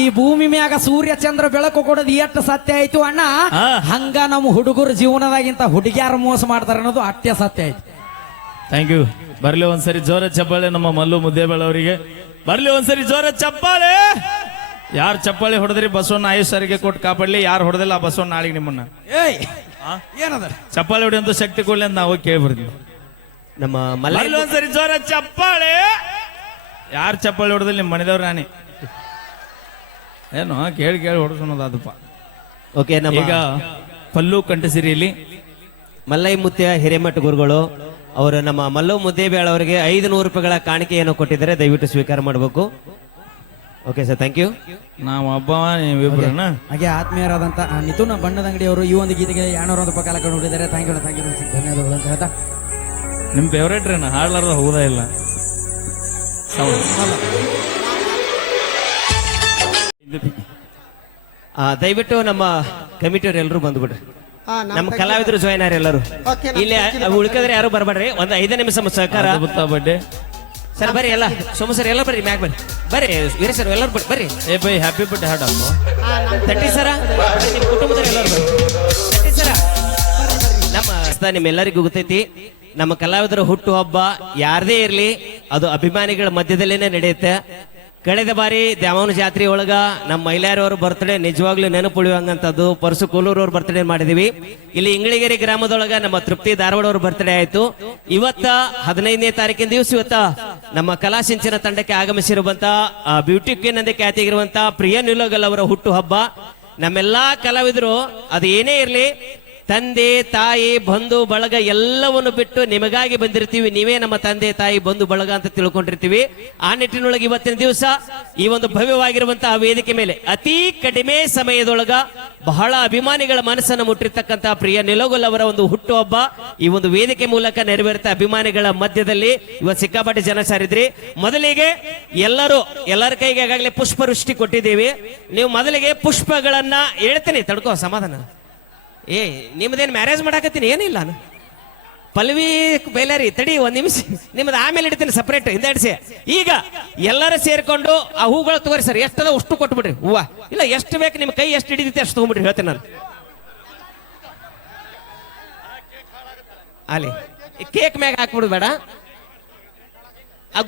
ಈ ಭೂಮಿ ಮ್ಯಾಗ ಸೂರ್ಯ ಚಂದ್ರ ಬೆಳಕು ಕೊಡೋದು ಎಷ್ಟು ಸತ್ಯ ಆಯ್ತು ಅಣ್ಣ, ಹಂಗ ನಮ್ಮ ಹುಡುಗರ ಜೀವನದಾಗಿಂತ ಹುಡುಗಿಯಾರ ಮೋಸ ಮಾಡ್ತಾರ ಅನ್ನೋದು ಅತ್ಯ ಸತ್ಯ ಆಯ್ತು. Thank you. ಬರ್ಲಿ ಒಂದ್ಸರಿ ಜೋರ ಚಪ್ಪಾಳೆ ನಮ್ಮ ಮಲ್ಲು ಮುದ್ದೇಬೇಳ ಅವರಿಗೆ. ಬರ್ಲಿ ಒಂದ್ಸರಿ ಜೋರ ಚಪ್ಪಾಳೆ. ಯಾರು ಚಪ್ಪಾಳೆ ಹೊಡೆದ್ರಿ ಬಸವಣ್ಣ ಆಯುಷ್ಯರಿಗೆ ಕೊಟ್ಟು ಕಾಪಾಡ್ಲಿ, ಯಾರು ಹೊಡೆದಿಲ್ಲ ಆ ಬಸವಣ್ಣ ನಾಳೆಗೆ ನಿಮ್ಮನ್ನ ಏನದ ಚಪ್ಪಾಳೆ ಹೊಡೆಯಂತ ಶಕ್ತಿ ಕೊಡ್ಲಿ ಅಂತ ನಾವು ಕೇಳ್ಬಿಡ್ತೀವಿ. ನಮ್ಮ ಮಲ್ಲ ಒಂದ್ಸರಿ ಜೋರ ಚಪ್ಪಾಳೆ. ಯಾರು ಚಪ್ಪಾಳೆ ಹೊಡೆದಿಲ್ಲ ನಿಮ್ಮ ಮನೆದವ್ರು ನಾನೇ ಏನು ಕೇಳಿ ಕೇಳಿ ಹೊಡೆಸೋದಪ್ಪ. ಓಕೆ, ನಮ್ಮ ಈಗ ಪಲ್ಲು ಕಂಠಸಿರಿಯಲ್ಲಿ ಮಲ್ಲೈ ಮುತ್ಯ ಹಿರೇಮಠ ಗುರುಗಳು ಅವರು ನಮ್ಮ ಮಲ್ಲು ಮುದ್ದೇಬೇಳ ಅವರಿಗೆ 500 ರೂಪಾಯಿಗಳ ಕಾಣಿಕೆಯನ್ನು ಕೊಟ್ಟಿದ್ದಾರೆ, ದಯವಿಟ್ಟು ಸ್ವೀಕಾರ ಮಾಡಬೇಕು. Okay sir, thank you. ನಾವು ಹಬ್ಬ ನೀವಿಬ್ರನ್ನ ಹಾಗೆ ಆತ್ಮೀಯರಾದಂತ ನಿತುನ ಬಣ್ಣದ ಅಂಗಡಿಯವರು ಈ ಒಂದು ಗೀತೆಗೆ 200 ರೂಪಾಯಿ ಕಾಲ ನೋಡಿದ್ದಾರೆ. ಥ್ಯಾಂಕ್ ಯು ಧನ್ಯವಾದಗಳು ಅಂತ ಹೇಳ್ತಾ, ನಿಮ್ ಫೇವ್ರೇಟ್ ರೇನ ಹಾಡ್ಲಾರ್ದ ಹೋಗೋದೇ ಇಲ್ಲ. ದಯವಿಟ್ಟು ನಮ್ಮ ಕಮಿಟಿಯವ್ರು ಎಲ್ಲರೂ ಬಂದ್ಬಿಡ್ರಿ. ನಮ್ಮ ಕಲಾವಿದರು ಜಾಯ್ನ್ ಆರ್ ಎಲ್ಲರೂ. ಇಲ್ಲಿ ಉಳ್ಕದ್ರೆ ಯಾರು ಬರ್ಬೇಡ್ರಿ, ಒಂದು 5 ನಿಮಿಷ ಸಹಕಾರ. ಬಡ್ಡೆ ಸರ್ ಬರ್ರಿ, ಎಲ್ಲ ಸೋಮ ಸರ್ ಎಲ್ಲ ಬರ್ರಿ, ಮ್ಯಾಗ ಬರ್ರಿ, ಬರ್ರಿ ವೀರ ಸರ್ ಎಲ್ಲರೂ ಬರ್ರಿ. ಏ ಬೈ ಹ್ಯಾಪಿ ಬರ್ಡೇ ಹಾಡ್ ತಟ್ಟಿ ಸರ, ನಿಮ್ಮ ಕುಟುಂಬದವ್ರು ಎಲ್ಲರೂ ಬರ್ರಿ. ತಟ್ಟಿ ಸರ, ನಿಮ್ಮೆಲ್ಲರಿಗೂ ಗೊತ್ತೈತಿ ನಮ್ಮ ಕಲಾವಿದರ ಹುಟ್ಟು ಹಬ್ಬ ಯಾರದೇ ಇರ್ಲಿ ಅದು ಅಭಿಮಾನಿಗಳ ಮಧ್ಯದಲ್ಲೇನೆ ನಡೆಯುತ್ತೆ. ಕಳೆದ ಬಾರಿ ದ್ಯಾಮವ್ವನ ಜಾತ್ರೆ ಒಳಗ ನಮ್ಮ ಮೈಲಾರವ್ರ ಬರ್ತ್ಡೇ ನಿಜವಾಗ್ಲೂ ನೆನಪುಳಿಯುವಂತದ್ದು, ಪರಸು ಕೋಲೂರವ್ರ ಬರ್ತ್ಡೇ ಮಾಡಿದೀವಿ. ಇಲ್ಲಿ ಇಂಗಳಿಗೆರೆ ಗ್ರಾಮದೊಳಗ ನಮ್ಮ ತೃಪ್ತಿ ಧಾರವಾಡ ಅವ್ರ ಬರ್ತ್ಡೇ ಆಯ್ತು. ಇವತ್ತ 15ನೇ ತಾರೀಕಿನ ದಿವಸ ಇವತ್ತ ನಮ್ಮ ಕಲಾಸಿಂಚನ ತಂಡಕ್ಕೆ ಆಗಮಿಸಿರುವಂತ ಬ್ಯೂಟಿ ಕ್ವೀನ್ ಎಂದೇ ಖ್ಯಾತಿಗಿರುವಂತ ಪ್ರಿಯ ನಿಲೋಗಲ್ ಅವರ ಹುಟ್ಟು ಹಬ್ಬ. ನಮ್ಮೆಲ್ಲಾ ಕಲಾವಿದರು ಅದು ಏನೇ ಇರ್ಲಿ ತಂದೆ ತಾಯಿ ಬಂಧು ಬಳಗ ಎಲ್ಲವನ್ನು ಬಿಟ್ಟು ನಿಮಗಾಗಿ ಬಂದಿರ್ತೀವಿ. ನೀವೇ ನಮ್ಮ ತಂದೆ ತಾಯಿ ಬಂಧು ಬಳಗ ಅಂತ ತಿಳ್ಕೊಂಡಿರ್ತೀವಿ. ಆ ನಿಟ್ಟಿನೊಳಗೆ ಇವತ್ತಿನ ದಿವಸ ಈ ಒಂದು ಭವ್ಯವಾಗಿರುವಂತಹ ವೇದಿಕೆ ಮೇಲೆ ಅತಿ ಕಡಿಮೆ ಸಮಯದೊಳಗ ಬಹಳ ಅಭಿಮಾನಿಗಳ ಮನಸ್ಸನ್ನು ಮುಟ್ಟಿರ್ತಕ್ಕಂತಹ ಪ್ರಿಯ ನಿಲೋಗಲ್ ಅವರ ಒಂದು ಹುಟ್ಟು ಹಬ್ಬ ಈ ಒಂದು ವೇದಿಕೆ ಮೂಲಕ ನೆರವೇರುತ್ತ ಅಭಿಮಾನಿಗಳ ಮಧ್ಯದಲ್ಲಿ ಇವತ್ತು ಸಿಕ್ಕಾಪಟ್ಟೆ ಜನ ಸಾರಿದ್ರಿ. ಮೊದಲಿಗೆ ಎಲ್ಲರ ಕೈಗೆ ಈಗಾಗಲೇ ಪುಷ್ಪವೃಷ್ಟಿ ಕೊಟ್ಟಿದ್ದೀವಿ. ನೀವು ಮೊದಲಿಗೆ ಪುಷ್ಪಗಳನ್ನ ಹೇಳ್ತೀನಿ, ತಡ್ಕೋ ಸಮಾಧಾನ. ನಿಮ್ದೇನು ಮ್ಯಾರೇಜ್ ಮಾಡಾಕತ್ತೀನಿ ಏನಿಲ್ಲ, ನಾನು ಪಲ್ವಿ ಬೈಲಾರಿ ತಡಿ ಒಂದ್ ನಿಮಿಷ, ನಿಮ್ದು ಆಮೇಲೆ ಇಡ್ತೀನಿ ಸಪರೇಟ್ ಹಿಂದಾಡಿಸಿ. ಈಗ ಎಲ್ಲರೂ ಸೇರ್ಕೊಂಡು ಆ ಹೂಗಳು ತಗೋರಿ ಸರ್, ಎಷ್ಟದ ಅಷ್ಟು ಕೊಟ್ಬಿಡ್ರಿ ಹೂವ. ಇಲ್ಲ ಎಷ್ಟು ಬೇಕು ನಿಮ್ಮ ಕೈ ಎಷ್ಟು ಹಿಡಿದೈತೆ ಅಷ್ಟು ತಗೊಂಡ್ಬಿಡ್ರಿ, ಹೇಳ್ತೀನಿ ನಾನು. ಅಲ್ಲಿ ಕೇಕ್ ಮ್ಯಾಗ ಹಾಕ್ಬಿಡು ಬೇಡ, ಆ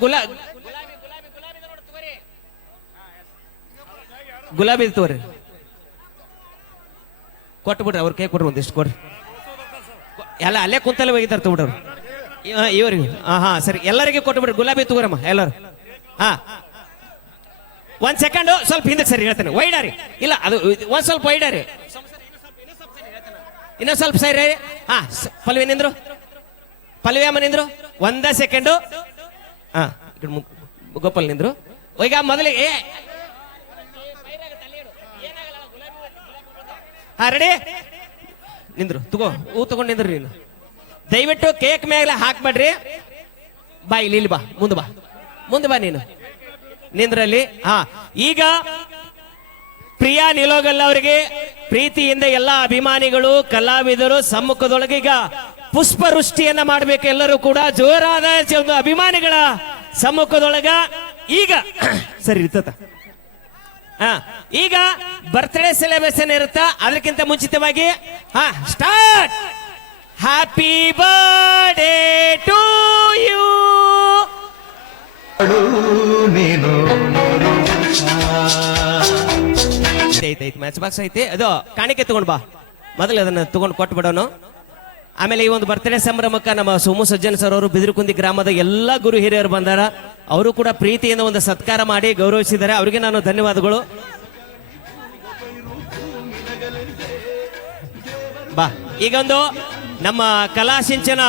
ಗುಲಾಬಿ ತಗೋರಿ, ಕೊಟ್ಬಿಡ್ರಿ ಅವ್ರ ಕೈ ಕೊಡ್ರಿ, ಒಂದಿಷ್ಟು ಕೊಡ್ರಿ. ಎಲ್ಲ ಅಲ್ಲೇ ಕುಂತಲ್ಲೇ ಒಗಿತಾರ ತಗೊಬಿಡ್ರಿ ಇವ್ರಿಗೆ. ಹಾ ಸರಿ, ಎಲ್ಲರಿಗೆ ಕೊಟ್ಬಿಡ್ರಿ, ಗುಲಾಬಿ ತಗೋರಮ್ಮ ಎಲ್ಲರೂ. ಹಾ ಒಂದ್ ಸೆಕೆಂಡ್ ಸ್ವಲ್ಪ ಹಿಂದಕ್ಕೆ ಸರಿ ಹೇಳ್ತೇನೆ, ವೈಡಾರಿ ಇಲ್ಲ ಅದು ಒಂದ್ ಸ್ವಲ್ಪ ವೈಡಾರಿ, ಇನ್ನೊಂದ್ ಸ್ವಲ್ಪ ಸರಿ. ಹಾ ಪಲ್ವಿ ನಿಂದ್ರು, ಪಲ್ವಿ ಅಮ್ಮ ನಿಂದ್ರು, ಒಂದ ಸೆಕೆಂಡು. ಹಾ ಗೋಪಾಲ್ ನಿಂದ್ರು. ಈಗ ಮೊದಲಿಗೆ ಹಾ ರೆಡಿ ನಿಂದ್ರು, ತಗೊಂಡು ನಿಂದ್ರು. ನೀನು ದಯವಿಟ್ಟು ಕೇಕ್ ಮೇಲೆ ಹಾಕ್ಬೇಡ್ರಿ. ಬಾ ಇಲ್ಲಿ ಬಾ, ಮುಂದೆ ಬಾ ನೀನು ನಿಂದ್ರಲ್ಲಿ. ಹಾ ಈಗ ಪ್ರಿಯಾ ನಿಲೋಗಲ್ ಅವರಿಗೆ ಪ್ರೀತಿಯಿಂದ ಎಲ್ಲ ಅಭಿಮಾನಿಗಳು ಕಲಾವಿದರು ಸಮ್ಮುಖದೊಳಗೆ ಈಗ ಪುಷ್ಪವೃಷ್ಟಿಯನ್ನ ಮಾಡಬೇಕು. ಎಲ್ಲರೂ ಕೂಡ ಜೋರಾದ ಒಂದು ಅಭಿಮಾನಿಗಳ ಸಮ್ಮುಖದೊಳಗ ಈಗ ಸರಿ ಇರ್ತದ. ಈಗ ಬರ್ತ್ಡೇ ಸೆಲೆಬ್ರೇಷನ್ ಇರುತ್ತಾ, ಅದಕ್ಕಿಂತ ಮುಂಚಿತವಾಗಿ start. Happy birthday to you. ಐತೆ ಮ್ಯಾಚ್ ಬಾಕ್ಸ್ ಐತೆ, ಅದು ಕಾಣಿಕೆ ತಗೊಂಡ್ ಬಾ, ಮೊದಲು ಅದನ್ನ ತಗೊಂಡು ಕೊಟ್ಟು ಬಿಡೋನು. ಆಮೇಲೆ ಈ ಒಂದು ಬರ್ತ್ಡೇ ಸಂಭ್ರಮಕ್ಕೆ ನಮ್ಮ ಸೋಮು ಸಜ್ಜನ್ ಸರ್ ಅವರು ಬಿದಿರುಕುಂದಿ ಗ್ರಾಮದ ಎಲ್ಲ ಗುರು ಹಿರಿಯರು ಬಂದಾರ. ಅವರು ಕೂಡ ಪ್ರೀತಿಯಿಂದ ಒಂದು ಸತ್ಕಾರ ಮಾಡಿ ಗೌರವಿಸಿದ್ದಾರೆ, ಅವರಿಗೆ ನಾನು ಧನ್ಯವಾದಗಳು. ಬಾ ಈಗೊಂದು ನಮ್ಮ ಕಲಾಸಿಂಚನ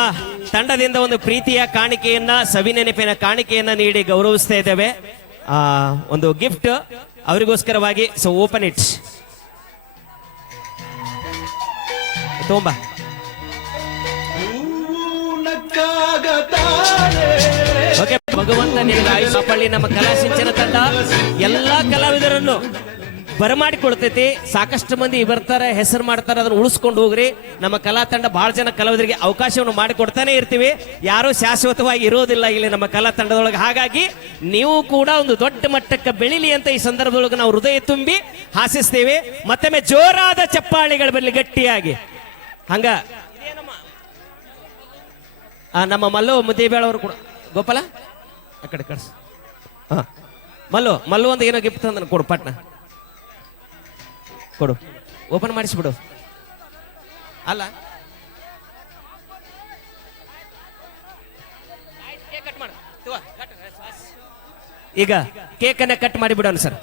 ತಂಡದಿಂದ ಒಂದು ಪ್ರೀತಿಯ ಕಾಣಿಕೆಯನ್ನ, ಸವಿನೆನಪಿನ ಕಾಣಿಕೆಯನ್ನ ನೀಡಿ ಗೌರವಿಸ್ತಾ ಇದ್ದೇವೆ. ಒಂದು ಗಿಫ್ಟ್ ಅವರಿಗೋಸ್ಕರವಾಗಿ. ಸೊ ಓಪನ್ ಇಟ್, ತಗೊಂಬ. ಓಕೆ, ಭಗವಂತ ನಿಮಗೆ ಆಯುಷ್ ಕಾಪಾಡಲಿ. ನಮ್ಮ ಕಲಾಸಿಂಚನ ತಂಡ ಎಲ್ಲಾ ಕಲಾವಿದರನ್ನು ಬರಮಾಡಿಕೊಡ್ತೈತಿ. ಸಾಕಷ್ಟು ಮಂದಿ ಬರ್ತಾರೆ, ಹೆಸರು ಮಾಡ್ತಾರೆ, ಅದನ್ನ ಉಳಿಸ್ಕೊಂಡು ಹೋಗ್ರಿ. ನಮ್ಮ ಕಲಾ ತಂಡ ಬಹಳ ಜನ ಕಲಾವಿದರಿಗೆ ಅವಕಾಶವನ್ನು ಮಾಡಿಕೊಡ್ತಾನೆ ಇರ್ತೀವಿ. ಯಾರು ಶಾಶ್ವತವಾಗಿ ಇರೋದಿಲ್ಲ ಇಲ್ಲಿ ನಮ್ಮ ಕಲಾ ತಂಡದೊಳಗೆ. ಹಾಗಾಗಿ ನೀವು ಕೂಡ ಒಂದು ದೊಡ್ಡ ಮಟ್ಟಕ್ಕೆ ಬೆಳಿಲಿ ಅಂತ ಈ ಸಂದರ್ಭದೊಳಗೆ ನಾವು ಹೃದಯ ತುಂಬಿ ಹಾಸಿಸ್ತೇವೆ. ಮತ್ತೊಮ್ಮೆ ಜೋರಾದ ಚಪ್ಪಾಳಿಗಳು ಬರಲಿ ಗಟ್ಟಿಯಾಗಿ. ಹಂಗ ನಮ್ಮ ಮಲ್ಲು ಮುದ್ದೇಬೇಳವರು ಕೂಡ. ಗೋಪಾಲ ಆ ಕಡೆ ಕಳ್ಸ. ಹಾ, ಮಲ್ಲು ಒಂದು ಏನೋ ಗಿಫ್ಟ್ ತಂದ ಕೊಡು, ಪಟ್ನ ಕೊಡು, ಓಪನ್ ಮಾಡಿಸ್ಬಿಡು. ಅಲ್ಲ ಈಗ ಕೇಕ್ ಅನ್ನ ಕಟ್ ಮಾಡಿ ಬಿಡೋಣ sir.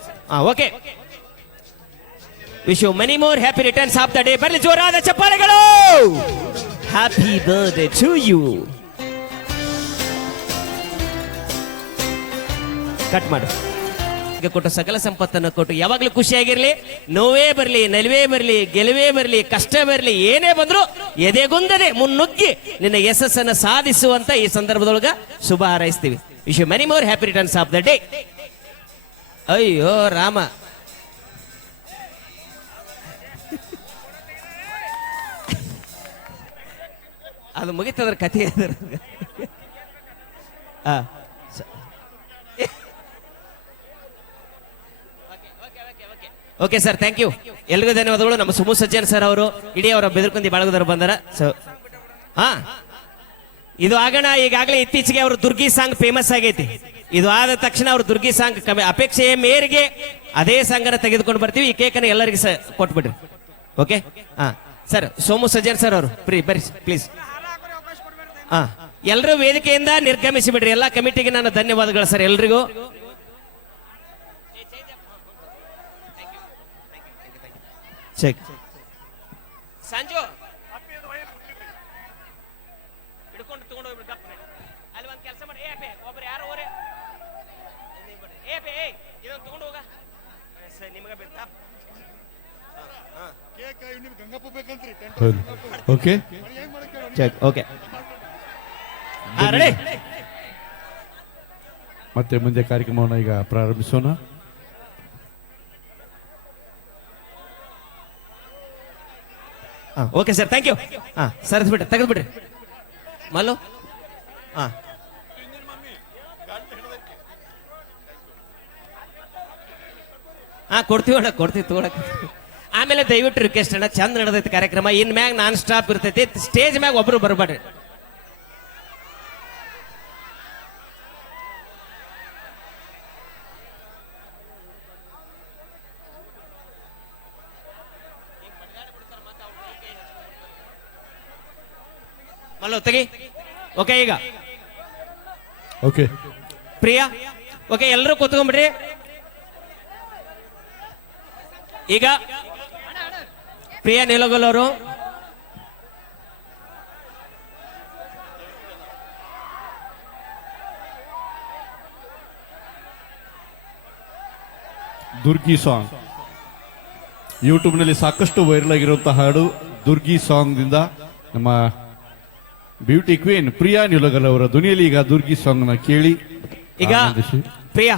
Okay, wish you many more happy returns of the day. ಬರಲಿ ಜೋರಾದ ಚಪ್ಪಾಳೆಗಳು. Happy birthday to you. Cut ಮಾಡು. ಈಗ ಕೊಟ್ಟು ಸಕಲ ಸಂಪತ್ತನ್ನು ಕೊಟ್ಟು ಯಾವಾಗಲೂ ಖುಷಿಯಾಗಿರ್ಲಿ. ನೋವೇ ಬರಲಿ, ನಲಿವೇ ಬರಲಿ, ಗೆಲುವೇ ಬರಲಿ, ಕಷ್ಟ ಬರಲಿ, ಏನೇ ಬಂದ್ರು ಎದೆಗುಂದದೆ ಮುನ್ನುಗ್ಗಿ ನಿನ್ನ ಯಶಸ್ಸನ್ನು ಸಾಧಿಸುವಂತ ಈ ಸಂದರ್ಭದೊಳಗ ಶುಭ ಹಾರೈಸ್ತೀವಿ. Wish you many more happy returns of the day. ಅಯ್ಯೋ ರಾಮ, ಅದು ಮುಗಿತದ್ರ ಕಥೆ. Okay sir, thank you. ಎಲ್ರಿಗೂ ಧನ್ಯವಾದಗಳು. ನಮ್ಮ ಸುಮು ಸಜ್ಜನ್ ಸರ್ ಅವರು, ಇಡೀ ಅವರ ಬೆದರ್ಕುಂದಿ ಬಳಗದವರು ಬಂದಾರ. ಸೊ ಇದು ಆಗೋಣ. ಈಗಾಗಲೇ ಇತ್ತೀಚೆಗೆ ಅವರು ದುರ್ಗಿ ಸಾಂಗ್ ಫೇಮಸ್ ಆಗೈತಿ. ಇದು ಆದ ತಕ್ಷಣ ಅವರು ದುರ್ಗಿ ಸಾಂಗ್ ಅಪೇಕ್ಷೆಯ ಮೇರೆಗೆ ಅದೇ ಸಾಂಗನ್ನ ತೆಗೆದುಕೊಂಡು ಬರ್ತೀವಿ. ಈ ಕೇಕನ್ನು ಎಲ್ಲರಿಗೂ ಕೊಟ್ಬಿಡ್ರಿ. Okay, sir Somu Sajjan sir ಅವರು ಬರ್ರಿ ಪ್ಲೀಸ್. ಎಲ್ಲರೂ ವೇದಿಕೆಯಿಂದ ನಿರ್ಗಮಿಸಿ ಬಿಡ್ರಿ. ಎಲ್ಲಾ ಕಮಿಟಿಗೆ ನಾನು ಧನ್ಯವಾದಗಳು ಸರ್ ಎಲ್ರಿಗೂ. ಸಂಜು ಹಿಡ್ಕೊಂಡು ತಗೊಂಡು ಹೋಗ್ಬಿಟ್ಟು ಅಲ್ಲಿ ಒಂದು ಕೆಲಸ ಮಾಡಿ. ಒಬ್ರು ಯಾರೋ ಓರೆ ಇದೊಂದು ತಗೊಂಡು ಹೋಗ ನಿಮಗೆ ಬೇಕಾ. Okay okay, ready. ಮತ್ತೆ ಮುಂದೆ ಕಾರ್ಯಕ್ರಮವನ್ನು ಈಗ ಪ್ರಾರಂಭಿಸೋಣ. Okay sir, thank you. ಸರಿಸ್ಬಿಟ್ರಿ, ತೆಗೆದ್ಬಿಡ್ರಿ ಮಲ್ಲು. ಕೊಡ್ತೀವಿ ತಗೊಳಕ್. ಆಮೇಲೆ ದಯವಿಟ್ಟು ರಿಕ್ವೆಸ್ಟ್ ಅಣ್ಣ, ಚಂದ ನಡೆದೈತಿ ಕಾರ್ಯಕ್ರಮ. ಇನ್ ಮ್ಯಾಗ ನಾನ್ ಸ್ಟಾಪ್ ಇರ್ತೈತಿ. ಸ್ಟೇಜ್ ಮ್ಯಾಗ ಒಬ್ರು ಬರಬೇಡ್ರಿ. ಮಲ್ಲು ತೆಗಿ. ಓಕೆ, ಈಗ ಓಕೆ ಪ್ರಿಯಾ. ಓಕೆ, ಎಲ್ಲರೂ ಕೂತ್ಕೊಂಡ್ಬಿಡ್ರಿ. ಈಗ ಪ್ರಿಯಾ ನಿಲಗೋಲ್ ಅವರು ದುರ್ಗಿ ಸಾಂಗ್ ಯೂಟ್ಯೂಬ್ನಲ್ಲಿ ಸಾಕಷ್ಟು ವೈರಲ್ ಆಗಿರುವಂತಹ ಹಾಡು. ದುರ್ಗಿ ಸಾಂಗ್ ದಿಂದ ನಮ್ಮ ಬ್ಯೂಟಿ ಕ್ವೀನ್ ಪ್ರಿಯಾ ನಿಲೋಗಲ್ ಅವರ ಧ್ವನಿಯಲ್ಲಿ ಈಗ ದುರ್ಗಿ ಸಾಂಗ್ ನ ಕೇಳಿ. ಈಗ ಪ್ರಿಯಾ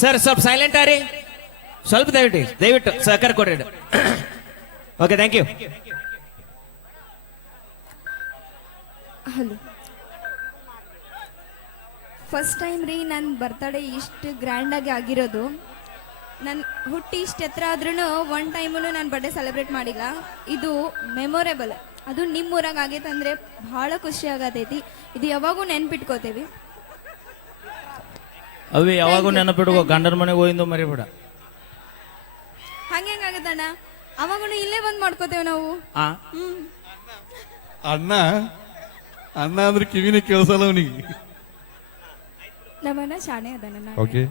ಸರ್ ಸ್ವಲ್ಪ ಸೈಲೆಂಟ್ ಆರಿ, ಸ್ವಲ್ಪ ದಯವಿಟ್ಟು ಸಹಕಾರ ಕೊಡ್ರಿ. Okay, thank you. Hello, first time ರೀ ನನ್ನ ಬರ್ತಡೇ ಇಷ್ಟು ಗ್ರ್ಯಾಂಡಾಗಿ ಆಗಿರೋದು. ನನ್ನ ಹುಟ್ಟಿ ಇಷ್ಟು ಎತ್ತರ ಆದ್ರೂ ಒನ್ ಟೈಮೂ ನಾನು ಬರ್ಡೇ ಸೆಲೆಬ್ರೇಟ್ ಮಾಡಿಲ್ಲ. ಇದು ಮೆಮೊರೇಬಲ್. ಅದು ನಿಮ್ಮ ಊರಾಗ ಆಗೈತೆ ಅಂದರೆ ಭಾಳ ಖುಷಿ ಆಗತೈತಿ. ಇದು ಯಾವಾಗೂ ನೆನ್ಪಿಟ್ಕೋತೇವಿ. ಅವಿ ಯಾವಾಗೂ ನೆನಪಿಡ್ಕೋ, ಗಂಡನ ಮನೆಗೆ ಹೋಗಿಂದು ಮರಿಬೇಡ. ಹಂಗೆ ಹೆಂಗಾಗತ್ತಣ್ಣ, ಅವಾಗೂ ಇಲ್ಲೇ ಬಂದು ಮಾಡ್ಕೋತೇವೆ ನಾವು. ಅಣ್ಣ ಅಣ್ಣ ಅಂದ್ರೆ ಕಿವಿನೇ ಕೇಳಿಸಲ್ಲ ಅವನಿಗೆ. ನಮ್ಮನ್ನ ಶಾಣೆ ಅದನ್ನ. ಓಕೆ,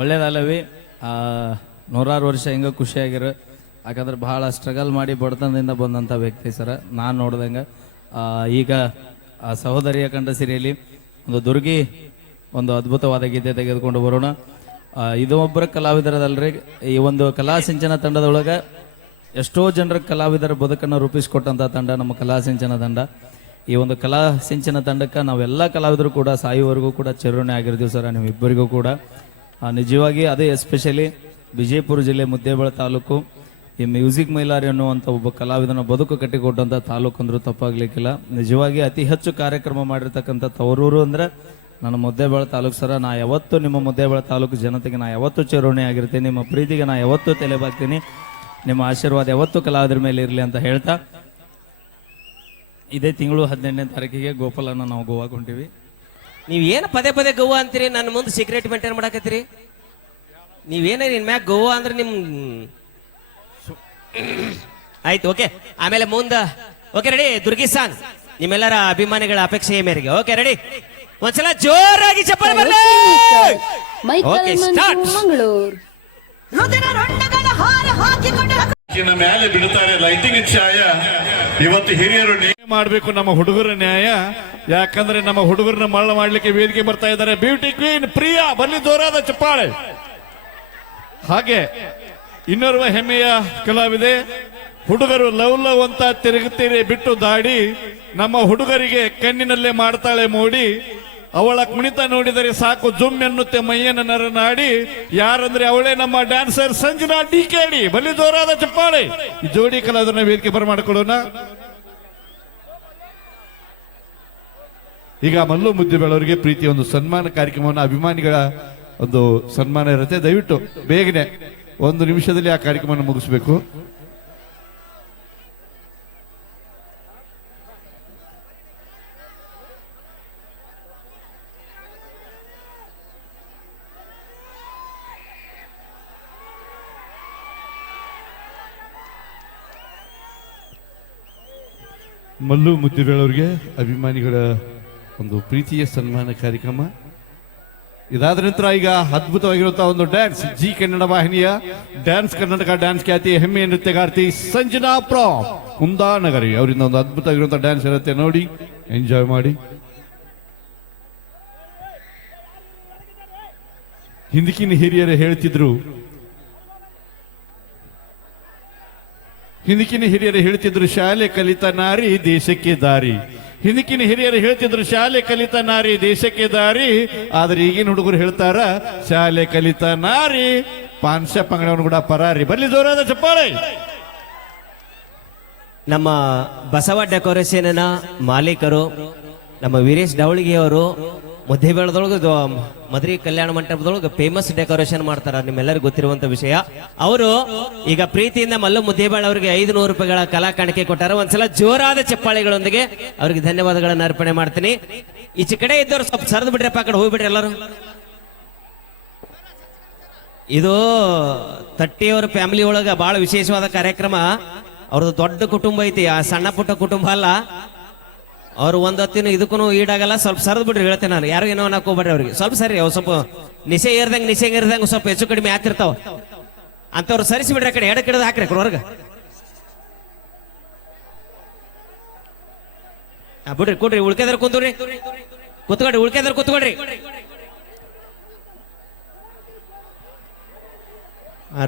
ಒಳ್ಳೇದಲ್ಲವಿ. 100 ವರ್ಷ ಹಿಂಗ ಖುಷಿಯಾಗಿರೋ. ಯಾಕಂದ್ರೆ ಬಹಳ ಸ್ಟ್ರಗಲ್ ಮಾಡಿ ಬಡತನದಿಂದ ಬಂದಂಥ ವ್ಯಕ್ತಿ ಸರ ನಾನು ನೋಡ್ದಂಗೆ. ಈಗ ಆ ಸಹೋದರಿಯ ಕಂಡ ಸಿರಿಯಲ್ಲಿ ಒಂದು ದುರ್ಗಿ ಒಂದು ಅದ್ಭುತವಾದ ಗೀತೆ ತೆಗೆದುಕೊಂಡು ಬರೋಣ. ಇದು ಒಬ್ಬರ ಕಲಾವಿದರದಲ್ರಿ. ಈ ಒಂದು ಕಲಾ ಸಿಂಚನ ತಂಡದೊಳಗೆ ಎಷ್ಟೋ ಜನರ ಕಲಾವಿದರ ಬದುಕನ್ನು ರೂಪಿಸಿಕೊಟ್ಟಂತ ತಂಡ ನಮ್ಮ ಕಲಾ ಸಿಂಚನ ತಂಡ. ಈ ಒಂದು ಕಲಾ ಸಿಂಚನ ತಂಡಕ್ಕೆ ನಾವೆಲ್ಲ ಕಲಾವಿದರು ಕೂಡ ಸಾಯುವವರೆಗೂ ಕೂಡ ಚಿರಋಣಿ ಆಗಿರ್ತೀವಿ ಸರ್, ನಿಮ್ಮಿಬ್ಬರಿಗೂ ಕೂಡ. ನಿಜವಾಗಿ ಅದೇ ಎಸ್ಪೆಷಲಿ ವಿಜಯಪುರ ಜಿಲ್ಲೆ ಮುದ್ದೇಬೇಳ ತಾಲೂಕು ಈ ಮ್ಯೂಸಿಕ್ ಮೈಲಾರಿ ಅನ್ನುವಂಥ ಒಬ್ಬ ಕಲಾವಿದನ ಬದುಕು ಕಟ್ಟಿಕೊಟ್ಟಂಥ ತಾಲೂಕು ಅಂದ್ರೂ ತಪ್ಪಾಗ್ಲಿಕ್ಕಿಲ್ಲ. ನಿಜವಾಗಿ ಅತಿ ಹೆಚ್ಚು ಕಾರ್ಯಕ್ರಮ ಮಾಡಿರ್ತಕ್ಕಂಥ ತವರೂರು ಅಂದ್ರೆ ನನ್ನ ಮುದ್ದೇಬೇಳ ತಾಲೂಕು ಸರ. ನಾ ಯಾವತ್ತೂ ನಿಮ್ಮ ಮುದ್ದೇಬೇಳ ತಾಲೂಕು ಜನತೆಗೆ ನಾ ಯಾವತ್ತೂ ಚಿರಋಣಿ ಆಗಿರ್ತೀನಿ. ನಿಮ್ಮ ಪ್ರೀತಿಗೆ ನಾ ಯಾವತ್ತೂ ತಲೆಬಾಗ್ತೀನಿ. ನಿಮ್ಮ ಆಶೀರ್ವಾದ ಯಾವತ್ತೂ ಕಲಾವಿದರ ಮೇಲೆ ಇರಲಿ ಅಂತ ಹೇಳ್ತಾ, ಇದೇ ತಿಂಗಳು 18ನೇ ತಾರೀಕಿಗೆ ಗೋಪಾಲನ ನಾವು ಗೋವಾಗೆ ಹೊಂಟಿವಿ. ನೀವ್ ಏನ್ ಪದೇ ಪದೇ ಗೋವಾ ಅಂತೀರಿ, ನನ್ನ ಮುಂದೆ ಸೀಕ್ರೆಟ್ ಮೇಂಟೈನ್ ಮಾಡಕತ್ತೀರಿ. ನೀವೇನ ನಿನ್ ಮ್ಯಾಗ ಗೋವಾ ಅಂದ್ರೆ ನಿಮ್ ಆಯ್ತು. ಓಕೆ, ಆಮೇಲೆ ಮುಂದ ಓಕೆ ರೆಡಿ. ದುರ್ಗಿ ಸಾಂಗ್ ನಿಮ್ಮೆಲ್ಲರ ಅಭಿಮಾನಿಗಳ ಅಪೇಕ್ಷೆಯ ಮೇರೆಗೆ. ಓಕೆ ರೆಡಿ, ಒಂದ್ಸಲ ಜೋರಾಗಿ ಚಪ್ಪಾಳೆ ಬರಲಿ. Okay start. ಮಂಗಳೂರು ಮೇಲೆ ಬಿಡುತ್ತಾರೆ ಲೈಟಿಂಗ್ ಛಾಯ. ಇವತ್ತು ಹಿರಿಯರು ಮಾಡಬೇಕು ನಮ್ಮ ಹುಡುಗರ ನ್ಯಾಯ. ಯಾಕಂದ್ರೆ ನಮ್ಮ ಹುಡುಗರನ್ನ ಮಳ್ಳ ಮಾಡ್ಲಿಕ್ಕೆ ವೇದಿಕೆ ಬರ್ತಾ ಇದ್ದಾರೆ ಬ್ಯೂಟಿ ಕ್ವೀನ್ ಪ್ರಿಯಾ. ಬನ್ನಿ ಜೋರಾದ ಚಪ್ಪಾಳೆ. ಹಾಗೆ ಇನ್ನೋರ್ವ ಹೆಮ್ಮೆಯ ಕಲಾವಿದೆ. ಹುಡುಗರು ಲವ್ ಲವ್ ಅಂತ ತಿರುಗುತ್ತೀರಿ ಬಿಟ್ಟು ದಾಡಿ, ನಮ್ಮ ಹುಡುಗರಿಗೆ ಕಣ್ಣಿನಲ್ಲೇ ಮಾಡ್ತಾಳೆ ಮೋಡಿ. ಅವಳ ಕುಣಿತ ನೋಡಿದರೆ ಸಾಕು ಜುಮ್ ಎನ್ನುತ್ತೆ ಮೈಯನ ನರನಾಡಿ. ಯಾರಂದ್ರೆ ಅವಳೇ ನಮ್ಮ ಡ್ಯಾನ್ಸರ್ ಸಂಜನಾ ಡಿಕೆಡಿ. ಬಲಿ ಜೋರಾದ ಚಪ್ಪಾಳೆ. ಈ ಜೋಡಿ ಕಲಾವಿದರನ್ನ ವೇದಿಕೆ ಬರಮಾಡಿಕೊಳ್ಳೋಣ. ಈಗ ಮಲ್ಲು ಮುದ್ದೇಬೇಳವರಿಗೆ ಪ್ರೀತಿಯ ಒಂದು ಸನ್ಮಾನ ಕಾರ್ಯಕ್ರಮವನ್ನು, ಅಭಿಮಾನಿಗಳ ಒಂದು ಸನ್ಮಾನ ಇರುತ್ತೆ. ದಯವಿಟ್ಟು ಬೇಗನೆ 1 ನಿಮಿಷದಲ್ಲಿ ಆ ಕಾರ್ಯಕ್ರಮವನ್ನು ಮುಗಿಸ್ಬೇಕು. ಮಲ್ಲು ಮುದ್ದೇಬೇಳವರಿಗೆ ಅಭಿಮಾನಿಗಳ ಒಂದು ಪ್ರೀತಿಯ ಸನ್ಮಾನ ಕಾರ್ಯಕ್ರಮ. ಇದಾದ ನಂತರ ಈಗ ಅದ್ಭುತವಾಗಿರುವಂತಹ ಒಂದು ಡ್ಯಾನ್ಸ್. ಜಿ ಕನ್ನಡ ವಾಹಿನಿಯ ಡ್ಯಾನ್ಸ್ ಕರ್ನಾಟಕ ಡ್ಯಾನ್ಸ್ ಖ್ಯಾತಿ ಹೆಮ್ಮೆಯ ನೃತ್ಯಗಾರ್ತಿ ಸಂಜನಾ ಪ್ರಾಮ್ ಕುಂದಾನಗರಿ ಅವರಿಂದ ಒಂದು ಅದ್ಭುತವಾಗಿರುವಂತಹ ಡ್ಯಾನ್ಸ್ ಇರುತ್ತೆ. ನೋಡಿ, ಎಂಜಾಯ್ ಮಾಡಿ. ಹಿಂದಕಿನ ಹಿರಿಯರು ಹೇಳ್ತಿದ್ರು, ಶಾಲೆ ಕಲಿತ ನಾರಿ ದೇಶಕ್ಕೆ ದಾರಿ. ಹಿಂದಕಿನ ಹಿರಿಯರು ಹೇಳ್ತಿದ್ರು ಶಾಲೆ ಕಲಿತ ನಾರಿ ದೇಶಕ್ಕೆ ದಾರಿ. ಆದ್ರೆ ಈಗಿನ ಹುಡುಗರು ಹೇಳ್ತಾರ ಶಾಲೆ ಕಲಿತ ನಾರಿ ಪಾನ್ಶ ಪಂಗಡವನು ಕೂಡ ಪರಾರಿ. ಬರ್ಲಿ ಜೋರಾದ ಚಪ್ಪಾಳೆ. ನಮ್ಮ ಬಸವ ಡೆಕೋರೇಷನ್ ಮಾಲೀಕರು ನಮ್ಮ ವೀರೇಶ್ ಡವಳಿಗೆ ಅವರು ಮುದ್ದೇಬೇಳದೊಳಗೆ ಮದುವೆ ಕಲ್ಯಾಣ ಮಂಟಪದೊಳಗೆ ಫೇಮಸ್ ಡೆಕೋರೇಷನ್ ಮಾಡ್ತಾರ, ನಿಮ್ಮೆಲ್ಲರಿಗೂ ಗೊತ್ತಿರುವಂತ ವಿಷಯ. ಅವರು ಈಗ ಪ್ರೀತಿಯಿಂದ ಮಲ್ಲು ಮುದ್ದೇಬೇಳ ಅವರಿಗೆ 500 ರೂಪಾಯಿಗಳ ಕಲಾ ಕಾಣಿಕೆ ಕೊಟ್ಟಾರ. ಒಂದ್ಸಲ ಜೋರಾದ ಚಪ್ಪಾಳೆಗಳೊಂದಿಗೆ ಅವರಿಗೆ ಧನ್ಯವಾದಗಳನ್ನು ಅರ್ಪಣೆ ಮಾಡ್ತೀನಿ. ಈಚೆ ಕಡೆ ಇದ್ದವ್ರು ಸ್ವಲ್ಪ ಸರಿದು ಬಿಡ್ರಪ್ಪ, ಆ ಕಡೆ ಹೋಗ್ಬಿಡ್ರಿ ಎಲ್ಲರೂ. ಇದು ತಟ್ಟಿಯವರ ಫ್ಯಾಮಿಲಿ ಒಳಗ ಬಹಳ ವಿಶೇಷವಾದ ಕಾರ್ಯಕ್ರಮ. ಅವ್ರದ್ದು ದೊಡ್ಡ ಕುಟುಂಬ ಐತಿ, ಆ ಸಣ್ಣ ಪುಟ್ಟ ಕುಟುಂಬ ಅಲ್ಲ. ಅವ್ರು ಒಂದೊತ್ತಿನ ಇದಕ್ಕೂ ಈಡಾಗಲ್ಲ. ಸ್ವಲ್ಪ ಸರಿದು ಬಿಡ್ರಿ ಹೇಳ್ತೇನೆ ನಾನು, ಯಾರು ಏನೋ ಅನ್ನಕ್ ಹೋಗ್ಬೇಡ್ರಿ ಅವ್ರಿಗೆ. ಸ್ವಲ್ಪ ಸರಿ, ಅವ್ ಸ್ವಲ್ಪ ನಿಶೆ ಏರ್ದಂಗೆ ಸ್ವಲ್ಪ ಹೆಚ್ಚು ಕಡಿಮೆ ಆಗ್ತಿರ್ತಾವ ಅಂತವ್ರು ಸರಿಸಿ ಬಿಡ್ರಿ. ಆ ಕಡೆ ಎಡ ಕಡೆ ಹಾಕ್ರಿ ಹೊರಗ ಬಿಡ್ರಿ. ಕೊಡ್ರಿ, ಉಳ್ಕೆದಾರ ಕುಂತ್ರಿ, ಕುತ್ಕೊಡ್ರಿ. ಉಳ್ಕೆದಾರ ಕುತ್ಕೊಡ್ರಿ.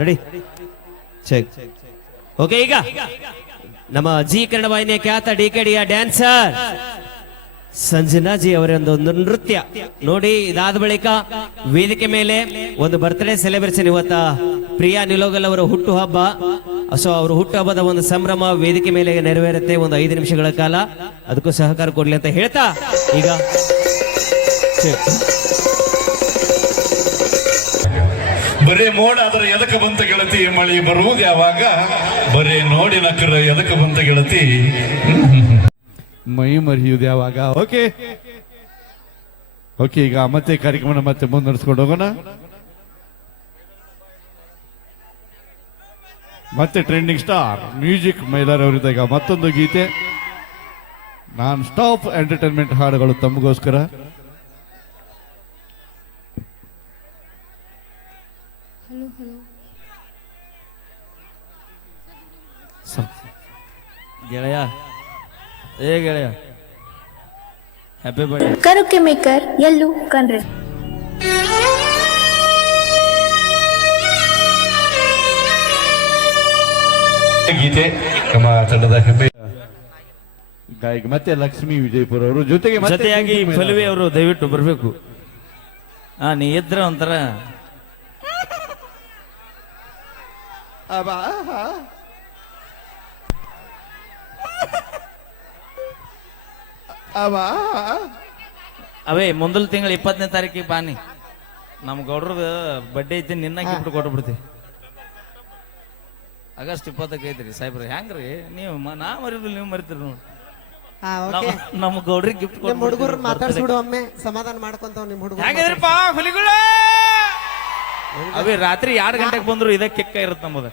Ready, check. ಓಕೆ, ಈಗ ನಮ್ಮ ಜಿ ಕನ್ನಡ ವಾಹಿನಿಯ ಖ್ಯಾತ ಡಿಕೆಡಿಯ ಡ್ಯಾನ್ಸರ್ ಸಂಜನಾ ಜಿ ಅವರ ಒಂದು ನೃತ್ಯ ನೋಡಿ. ಇದಾದ ಬಳಿಕ ವೇದಿಕೆ ಮೇಲೆ ಒಂದು ಬರ್ತ್ಡೇ ಸೆಲೆಬ್ರೇಷನ್. ಇವತ್ತ ಪ್ರಿಯಾ ನಿಲೋಗಲ್ ಅವರ ಹುಟ್ಟು ಹಬ್ಬ. ಸೊ ಅವರ ಹುಟ್ಟು ಹಬ್ಬದ ಒಂದು ಸಂಭ್ರಮ ವೇದಿಕೆ ಮೇಲೆ ನೆರವೇರುತ್ತೆ ಒಂದು 5 ನಿಮಿಷಗಳ ಕಾಲ. ಅದಕ್ಕೂ ಸಹಕಾರ ಕೊಡ್ಲಿ ಅಂತ ಹೇಳ್ತಾ ಈಗ ಬರೇ ಮೋಡ ಆದ್ರೆ ಎದಕ್ಕೆ ಬಂತ ಗೆಳತಿ, ಮಳಿ ಬರುವುದು ಯಾವಾಗ, ಬರೇ ನೋಡಿ ನಕ್ಕರ ಎದಕ್ಕೆ ಬಂತ ಗೆಳತಿ, ಮೈ ಮರಿಯುವುದು ಯಾವಾಗ. ಓಕೆ, ಈಗ ಮತ್ತೆ ಕಾರ್ಯಕ್ರಮ ಮತ್ತೆ ಮುಂದುವರಿಸ್ಕೊಂಡು ಹೋಗೋಣ. ಮತ್ತೆ ಟ್ರೆಂಡಿಂಗ್ ಸ್ಟಾರ್ ಮ್ಯೂಸಿಕ್ ಮೈಲಾರ್ ಅವರಿಂದ ಈಗ ಮತ್ತೊಂದು ಗೀತೆ. ನಾನ್ ಸ್ಟಾಪ್ ಎಂಟರ್ಟೈನ್ಮೆಂಟ್ ಹಾಡುಗಳು ತಮಗೋಸ್ಕರ. ಗೆಳೆಯ, ಗೆಳೆಯ, ಹ್ಯಾಪಿ ಬರ್ಡೇ. ಕರುಕೆ ಮೇಕರ್ ಎಲ್ಲೂ ಕಣ್ರಿ. ಗೀತೆ ನಮ್ಮ ತಂಡದ ಹೆಮ್ಮೆ ಗಾಯಕ ಮತ್ತೆ ಲಕ್ಷ್ಮೀ ವಿಜಯಪುರ ಅವರು ಜೊತೆಗೆ ಮತ್ತೆ ಜೊತೆಯಾಗಿ ಫಲವಿ ಅವರು ದಯವಿಟ್ಟು ಬರ್ಬೇಕು. ನೀ ಇದ್ರ ಒಂಥರ ಅವೇ ಮುಂದಲ ತಿಂಗಳ 20ನೇ ತಾರೀಕಿಗೆ ಬಾನಿ. ನಮ್ ಗೌಡ್ರದ ಬಡ್ಡೆ ಐತಿ, ನಿನ್ನ ಗಿಫ್ಟ್ ಕೊಟ್ಟು ಬಿಡ್ತೀವಿ. ಆಗಸ್ಟ್ 20ಕ್ಕೆ ಐತ್ರಿ ಸಾಹೇಬ್ರಿ. ಹೆಂಗ್ರಿ ನೀವು ನಾ ಮರಿದಿಲ್ಲ, ನೀವು ಮರಿತೀರಿ ನೋಡಿ. ನಮ್ ಗೌಡ್ರಿಗೆ ಗಿಫ್ಟ್ ನಿಮ್ ಹುಡುಗರು ಮಾತಾಡ್ಸ್ಬಿಡು ಒಮ್ಮೆ, ಸಮಾಧಾನ ಮಾಡ್ಕೊಂತಾವ್ ನಿಮ್ ಹುಡುಗರು. ಹೆಂಗಿದ್ರಪ್ಪ ಹುಲಿಗಳ? ಅವೇ ರಾತ್ರಿ 2 ಗಂಟೆಗೆ ಬಂದ್ರು ಇದೇ ಕೆಕ್ಕ ಇರುತ್ತೆ ನಮ್ಮದ.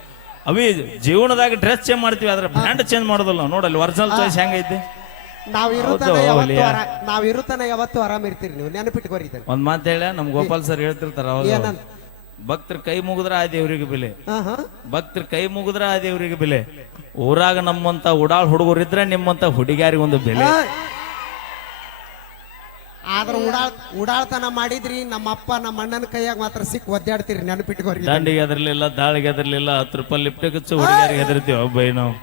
ಅವೇ ಜೀವನದಾಗ ಡ್ರೆಸ್ ಚೇಂಜ್ ಮಾಡ್ತೀವಿ, ಆದ್ರೆ ಬ್ರ್ಯಾಂಡ್ ಚೇಂಜ್ ಮಾಡೋದಿಲ್ಲ ನಾವು. ನೋಡಲ್ಲಿ ಒರಿಜಿನಲ್ ಚಾಯ್ಸ್ ಹೆಂಗೈತಿ. ನಾವಿರುತ್ತಾನ ಯಾವತ್ತು ಆರಾಮ್ ಇರ್ತೀರಿ ನೀವು, ನೆನಪಿಟ್ಕೋರಿ. ಒಂದ್ ಮಾತು ಹೇಳ, ನಮ್ ಗೋಪಾಲ್ ಸರ್ ಹೇಳ್ತಿರ್ತಾರ ಅವಾಗ, ಭಕ್ತರ ಕೈ ಮುಗಿದ್ರ ಆ ದೇವ್ರಿಗೆ ಬೆಲೆ, ಭಕ್ತರ ಕೈ ಮುಗಿದ್ರ ಆ ದೇವ್ರಿಗೆ ಬೆಲೆ. ಊರಾಗ ನಮ್ಮಂತ ಉಡಾಳ್ ಹುಡುಗರಿದ್ರೆ ನಿಮ್ಮಂತ ಹುಡುಗಿಯಾರಿಗೆ ಒಂದು ಬೆಲೆ. ಆದ್ರ ಉಡಾಳ್ತನ ಮಾಡಿದ್ರಿ ನಮ್ಮ ಅಪ್ಪ ನಮ್ಮ ಅಣ್ಣನ ಕೈಯಾಗ ಮಾತ್ರ ಸಿಕ್ ಒದ್ದಾಡ್ತೀರಿ, ನೆನಪಿಟ್ಕೋರಿ. ದಂಡಿಗೆ ಹೆದರ್ಲಿಲ್ಲ, ದಾಳಿಗೆ ಹೆದರ್ಲಿಲ್ಲ, 10 ರೂಪಾಯಿ ಲಿಫ್ಟ್ ಹಚ್ಚು ಹುಡುಗಿಯಾರಿಗೆ ಹೆದರ್ತೀವಿ ಒಬ್ಬ ನಾವು.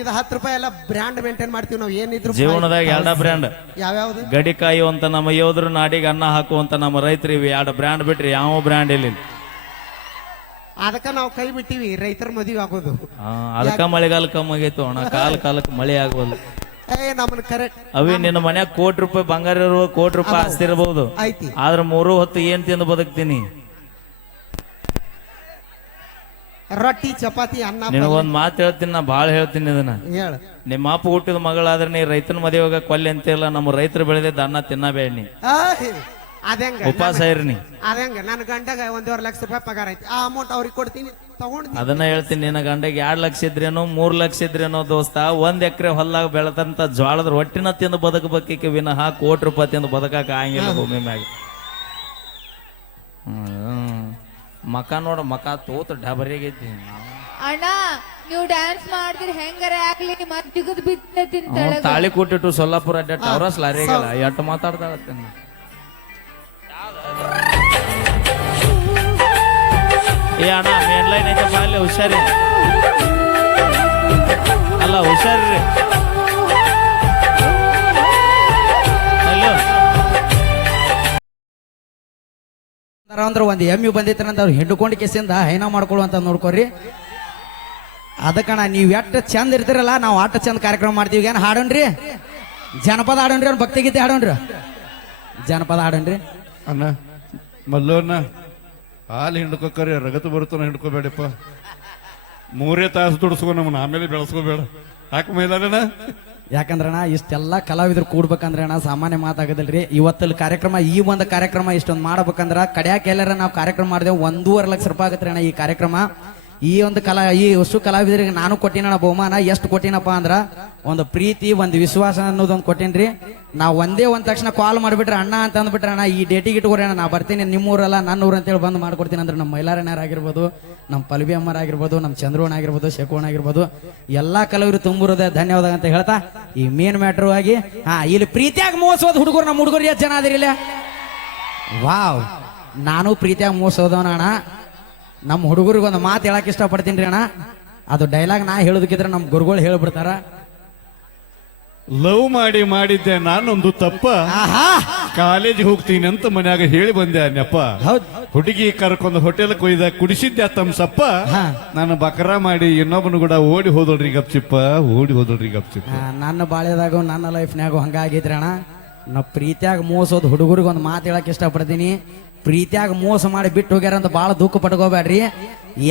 ಇದು 10 ರೂಪಾಯಿ ಎಲ್ಲ ಬ್ರ್ಯಾಂಡ್ ಮೇಂಟೈನ್ ಮಾಡ್ತೀವಿ ನಾವು. ಏನಿದ್ರು ಜೀವನದಾಗ 2 ಬ್ರ್ಯಾಂಡ್, ಯಾವ್ಯಾವ್ದು? ಗಡಿ ಕಾಯುವಂತ ನಮ್ಮ ಯೋಧರು, ನಾಡಿಗೆ ಅನ್ನ ಹಾಕುವಂತ ನಮ್ಮ ರೈತರು, ಇವೆ 2 ಬ್ರ್ಯಾಂಡ್ ಬಿಟ್ರಿ ಯಾವ ಬ್ರ್ಯಾಂಡ್ ಇಲ್ಲ. ಅದಕ್ಕ ನಾವು ಕೈ ಬಿಟ್ಟಿವಿ ರೈತರ ಮದುವೆ ಆಗೋದು. ಅದಕ್ಕ ಮಳೆಗಾಲ ಕಮ್ಮಿ ಆಗೈತು ಅಣ್ಣ, ಕಾಲಕ್ಕೆ ಮಳೆ ಆಗೋದು. ನಮ್ಮನ್ನ ಕರೆಕ್ಟ್. ಅವೇ ನಿನ್ನ ಮನ್ಯಾಗ ₹1 ಕೋಟಿ ಬಂಗಾರ ಇರುವ, ₹1 ಕೋಟಿ ಆಸ್ತಿ ಇರಬಹುದು, ಐತಿ. ಆದ್ರೆ 3 ಹೊತ್ತು ಏನ್ ತಿಂದು ಬದುಕ್ತೀನಿ? ರೊಟ್ಟಿ ಚಪಾತಿ ಅನ್ನ. ನಿನಗೊಂದ್ ಮಾತು ಹೇಳ್ತೀನಿ, ನಾ ಬಾಳ ಹೇಳ್ತೀನಿ ಇದನ್ನ. ಹೇಳ. ನಿಮ್ಮ ಅಪ್ಪ ಹುಟ್ಟಿದ ಮಗಳಾದ್ರೆ ನೀ ರೈತನ ಮದುವೆಗ ಕೊಲ್ಲಿ ಅಂತಿಲ್ಲ, ನಮ್ಮ ರೈತರು ಬೆಳೆದಿದ್ದ ಅನ್ನ ತಿನ್ನಬೇಡ ನೀ. ಅದಂಗ ಉಪವಾಸ ಇರ್ನಿ. ಅದಂಗ ನನ್ನ ಗಂಡಗ 1.5 ಲಕ್ಷ ರೂಪಾಯಿ ಪಗಾರ ಐತಿ, ಆ ಅಮೌಂಟ್ ಅವ್ರಿಗೆ ಕೊಡ್ತೀನಿ, ತಗೊಂಡ್. ಅದನ್ನ ಹೇಳ್ತೀನಿ, ನಿನ್ನ ಗಂಡಗೆ 2 ಲಕ್ಷ ಇದ್ರೇನೋ 3 ಲಕ್ಷ ಇದ್ರೇನೋ ದೋಸ್ತ, 1 ಎಕರೆ ಹೊಲ್ಲಾಗ ಬೆಳೆದಂತ ಜ್ವಾಳದ ರೊಟ್ಟಿನ ತಿಂದು ಬದುಕಬೇಕಿಕ್ಕೆ ವಿನಃ ₹1 ಕೋಟಿ ತಿಂದು ಬದುಕಾಕ ಆಗಿಲ್ಲ ಭೂಮಿ ಮ್ಯಾಗ. ಮಕ ನೋಡ, ಮಕ ತೋತ ಡಬರಿಗೈತಿ. ಅಣ್ಣ ನೀವು ಡ್ಯಾನ್ಸ್ ಮಾಡಿದ್ರೆ ಹೆಂಗಾರ ಆಗ್ಲಿ ಮತ್ ಜಿಗದ್ ಬಿತ್ತೈತಿ ತಾಳಿ ಕೊಟ್ಟಿಟ್ಟು ಸೊಲ್ಲಾಪುರ ಅಡ್ಡಾಟ ಅವ್ರಸ್ ಲಾರಿಗಳ ಎಟ್ಟು ಮಾತಾಡ್ತಾಳತ್ತೇನ. ಏ ಅಣ್ಣ ಮೇನ್ ಲೈನ್ ಐತಪ್ಪ, ಅಲ್ಲಿ ಹುಷಾರಿ ಅಲ್ಲ, ಹುಷಾರಿ. ಅಲ್ಲೋ ಅಂದ್ರೆ ಒಂದು ಎಮ್ಮಿ ಬಂದೈತಂದ್ರೆ ಅವ್ರು ಹಿಡ್ಕೊಂಡು ಕೆಸಿಂದ ಹೈನ ಮಾಡ್ಕೊಳ್ಳುವಂತ ನೋಡ್ಕೊರಿ. ಅದಕ್ಕಣ್ಣ ನೀವು ಎಷ್ಟು ಚಂದ ಇರ್ತಿರಲ್ಲ, ನಾವು ಆಟ ಚಂದ ಕಾರ್ಯಕ್ರಮ ಮಾಡ್ತೀವಿ. ಏನು ಹಾಡೋಣ್ರಿ? ಜನಪದ ಹಾಡೋಣ್ರಿ, ಅವ್ನು ಭಕ್ತಿ ಗೀತೆ ಹಾಡೋಣ್ರಿ, ಜನಪದ ಹಾಡೋಣ್ರಿ. ಅಣ್ಣ ಮಲ್ಲೋನ್ನ ಹಾಲು ಹಿಂಡ್ಕೋಕರಿ, ರಗತು ಬರುತ್ತಾನ ಹಿಂಡ್ಕೋಬೇಡಪ್ಪ. 3 ತಾಸು ದುಡಿಸ್ಕೊ ನಮ್ಮನ್ನ, ಆಮೇಲೆ ಬೆಳೆಸ್ಕೋಬೇಡ. ಹಾಕ ಮೈಲಾರಣ. ಯಾಕಂದ್ರಣ್ಣ ಇಷ್ಟೆಲ್ಲ ಕಲಾವಿದರು ಕೂಡ್ಬೇಕಂದ್ರೆ ಅಣ್ಣ ಸಾಮಾನ್ಯ ಮಾತಾಗೋದಿಲ್ರಿ. ಇವತ್ತಲ್ಲಿ ಕಾರ್ಯಕ್ರಮ, ಈ ಒಂದು ಕಾರ್ಯಕ್ರಮ ಇಷ್ಟೊಂದು ಮಾಡ್ಬೇಕಂದ್ರ ಕಡ್ಯಾಕ ಎಲ್ಲಾರ ನಾವು ಕಾರ್ಯಕ್ರಮ ಮಾಡಿದೆವು 1.5 ಲಕ್ಷ ರೂಪಾಯಿ ಆಗತ್ತೆ ಅಣ್ಣ ಈ ಕಾರ್ಯಕ್ರಮ. ಈ ಒಂದು ಈ ಹೊಸ ಕಲಾವಿದರಿಗೆ ನಾನು ಕೊಟ್ಟಿನಣ್ಣ ಬಹುಮಾನ. ಎಷ್ಟು ಕೊಟ್ಟಿನಪ್ಪ ಅಂದ್ರ ಒಂದು ಪ್ರೀತಿ, ಒಂದು ವಿಶ್ವಾಸ ಅನ್ನೋದೊಂದು ಕೊಟ್ಟಿನ್ರಿ. ನಾವು ಒಂದೇ ತಕ್ಷಣ ಕಾಲ್ ಮಾಡಿಬಿಟ್ರೆ ಅಣ್ಣ ಅಂತ ಅಂದ್ಬಿಟ್ರೆ, ಅಣ್ಣ ಈ ಡೇಟಿಗೆ ಇಟ್ಕೊರಿ ಅಣ್ಣ, ನಾ ಬರ್ತೀನಿ, ನಿಮ್ಮೂರಲ್ಲ ನನ್ನ ಊರು ಅಂತೇಳಿ ಬಂದು ಮಾಡ್ಕೊಡ್ತೀನಿ ಅಂದ್ರೆ ನಮ್ಮ ಮೈಲಾರಣ್ಯರಾಗಿರ್ಬೋದು, ನಮ್ಮ ಪಲ್ವಿ ಅಮ್ಮರಾಗಿರ್ಬೋದು, ನಮ್ಮ ಚಂದ್ರೋಣ ಆಗಿರ್ಬೋದು, ಶಕೋಣ ಆಗಿರ್ಬೋದು, ಎಲ್ಲಾ ಕಲಾವಿದರು ತುಂಬಿರೋದೇ ಧನ್ಯವಾದ ಅಂತ ಹೇಳ್ತಾ ಈ ಮೇನ್ ಮ್ಯಾಟ್ರು ಆಗಿ ಇಲ್ಲಿ ಪ್ರೀತಿಯಾಗ ಮೋಸೋದು ಹುಡುಗರು, ನಮ್ಮ ಹುಡುಗರು ಎಷ್ಟು ಜನ ಅದಿರಿಲ್ಲ? ವಾವ್, ನಾನು ಪ್ರೀತಿಯಾಗ ಮೋಸೋದವನ ಅಣ್ಣ. ನಮ್ಮ ಹುಡುಗರಿಗೆ ಒಂದು ಮಾತು ಹೇಳಕ್ ಇಷ್ಟಪಡ್ತೀನಿ ರೀ ಅಣ್ಣ. ಅದು ಡೈಲಾಗ್ ನಾ ಹೇಳೋದಕ್ಕಿದ್ರೆ ನಮ್ಮ ಗುರುಗಳು ಹೇಳ್ಬಿಡ್ತಾರ. ಲವ್ ಮಾಡಿದ್ದೆ ನಾನೊಂದು ತಪ್ಪ, ಕಾಲೇಜಿಗೆ ಹೋಗ್ತೀನಿ ಅಂತ ಮನ್ಯಾಗ ಹೇಳಿ ಬಂದೆ ಅನ್ನಪ್ಪ. ಹುಡುಗಿ ಕರ್ಕೊಂಡು ಹೋಟೆಲ್ ಕೊಯ್ದ ಕುಡಿಸಿದ್ದೆ ತಮ್ಸಪ್ಪ, ನಾನು ಬಕರ ಮಾಡಿ ಇನ್ನೊಬ್ಬನು ಕೂಡ ಓಡಿ ಹೋದೋಡ್ರಿ ಗಪ್ಚಿಪ್ಪ, ಓಡಿ ಹೋದೋಡ್ರಿ ಗಪ್ಚಿಪ್ಪ. ನನ್ನ ಬಾಳ್ಯದಾಗ ನನ್ನ ಲೈಫ್ನಾಗ ಹಂಗಾಗಿದ್ರಿ ಅಣ್ಣ. ನಾವು ಪ್ರೀತಿಯಾಗ ಮೋಸೋದು ಹುಡುಗರಿಗೆ ಒಂದು ಮಾತು ಹೇಳಕ್ ಇಷ್ಟಪಡ್ತೀನಿ. ಪ್ರೀತಿಯಾಗ ಮೋಸ ಮಾಡಿ ಬಿಟ್ಟು ಹೋಗ್ಯಾರ ಅಂತ ಭಾಳ ದುಃಖ ಪಡ್ಕೋಬೇಡ್ರಿ.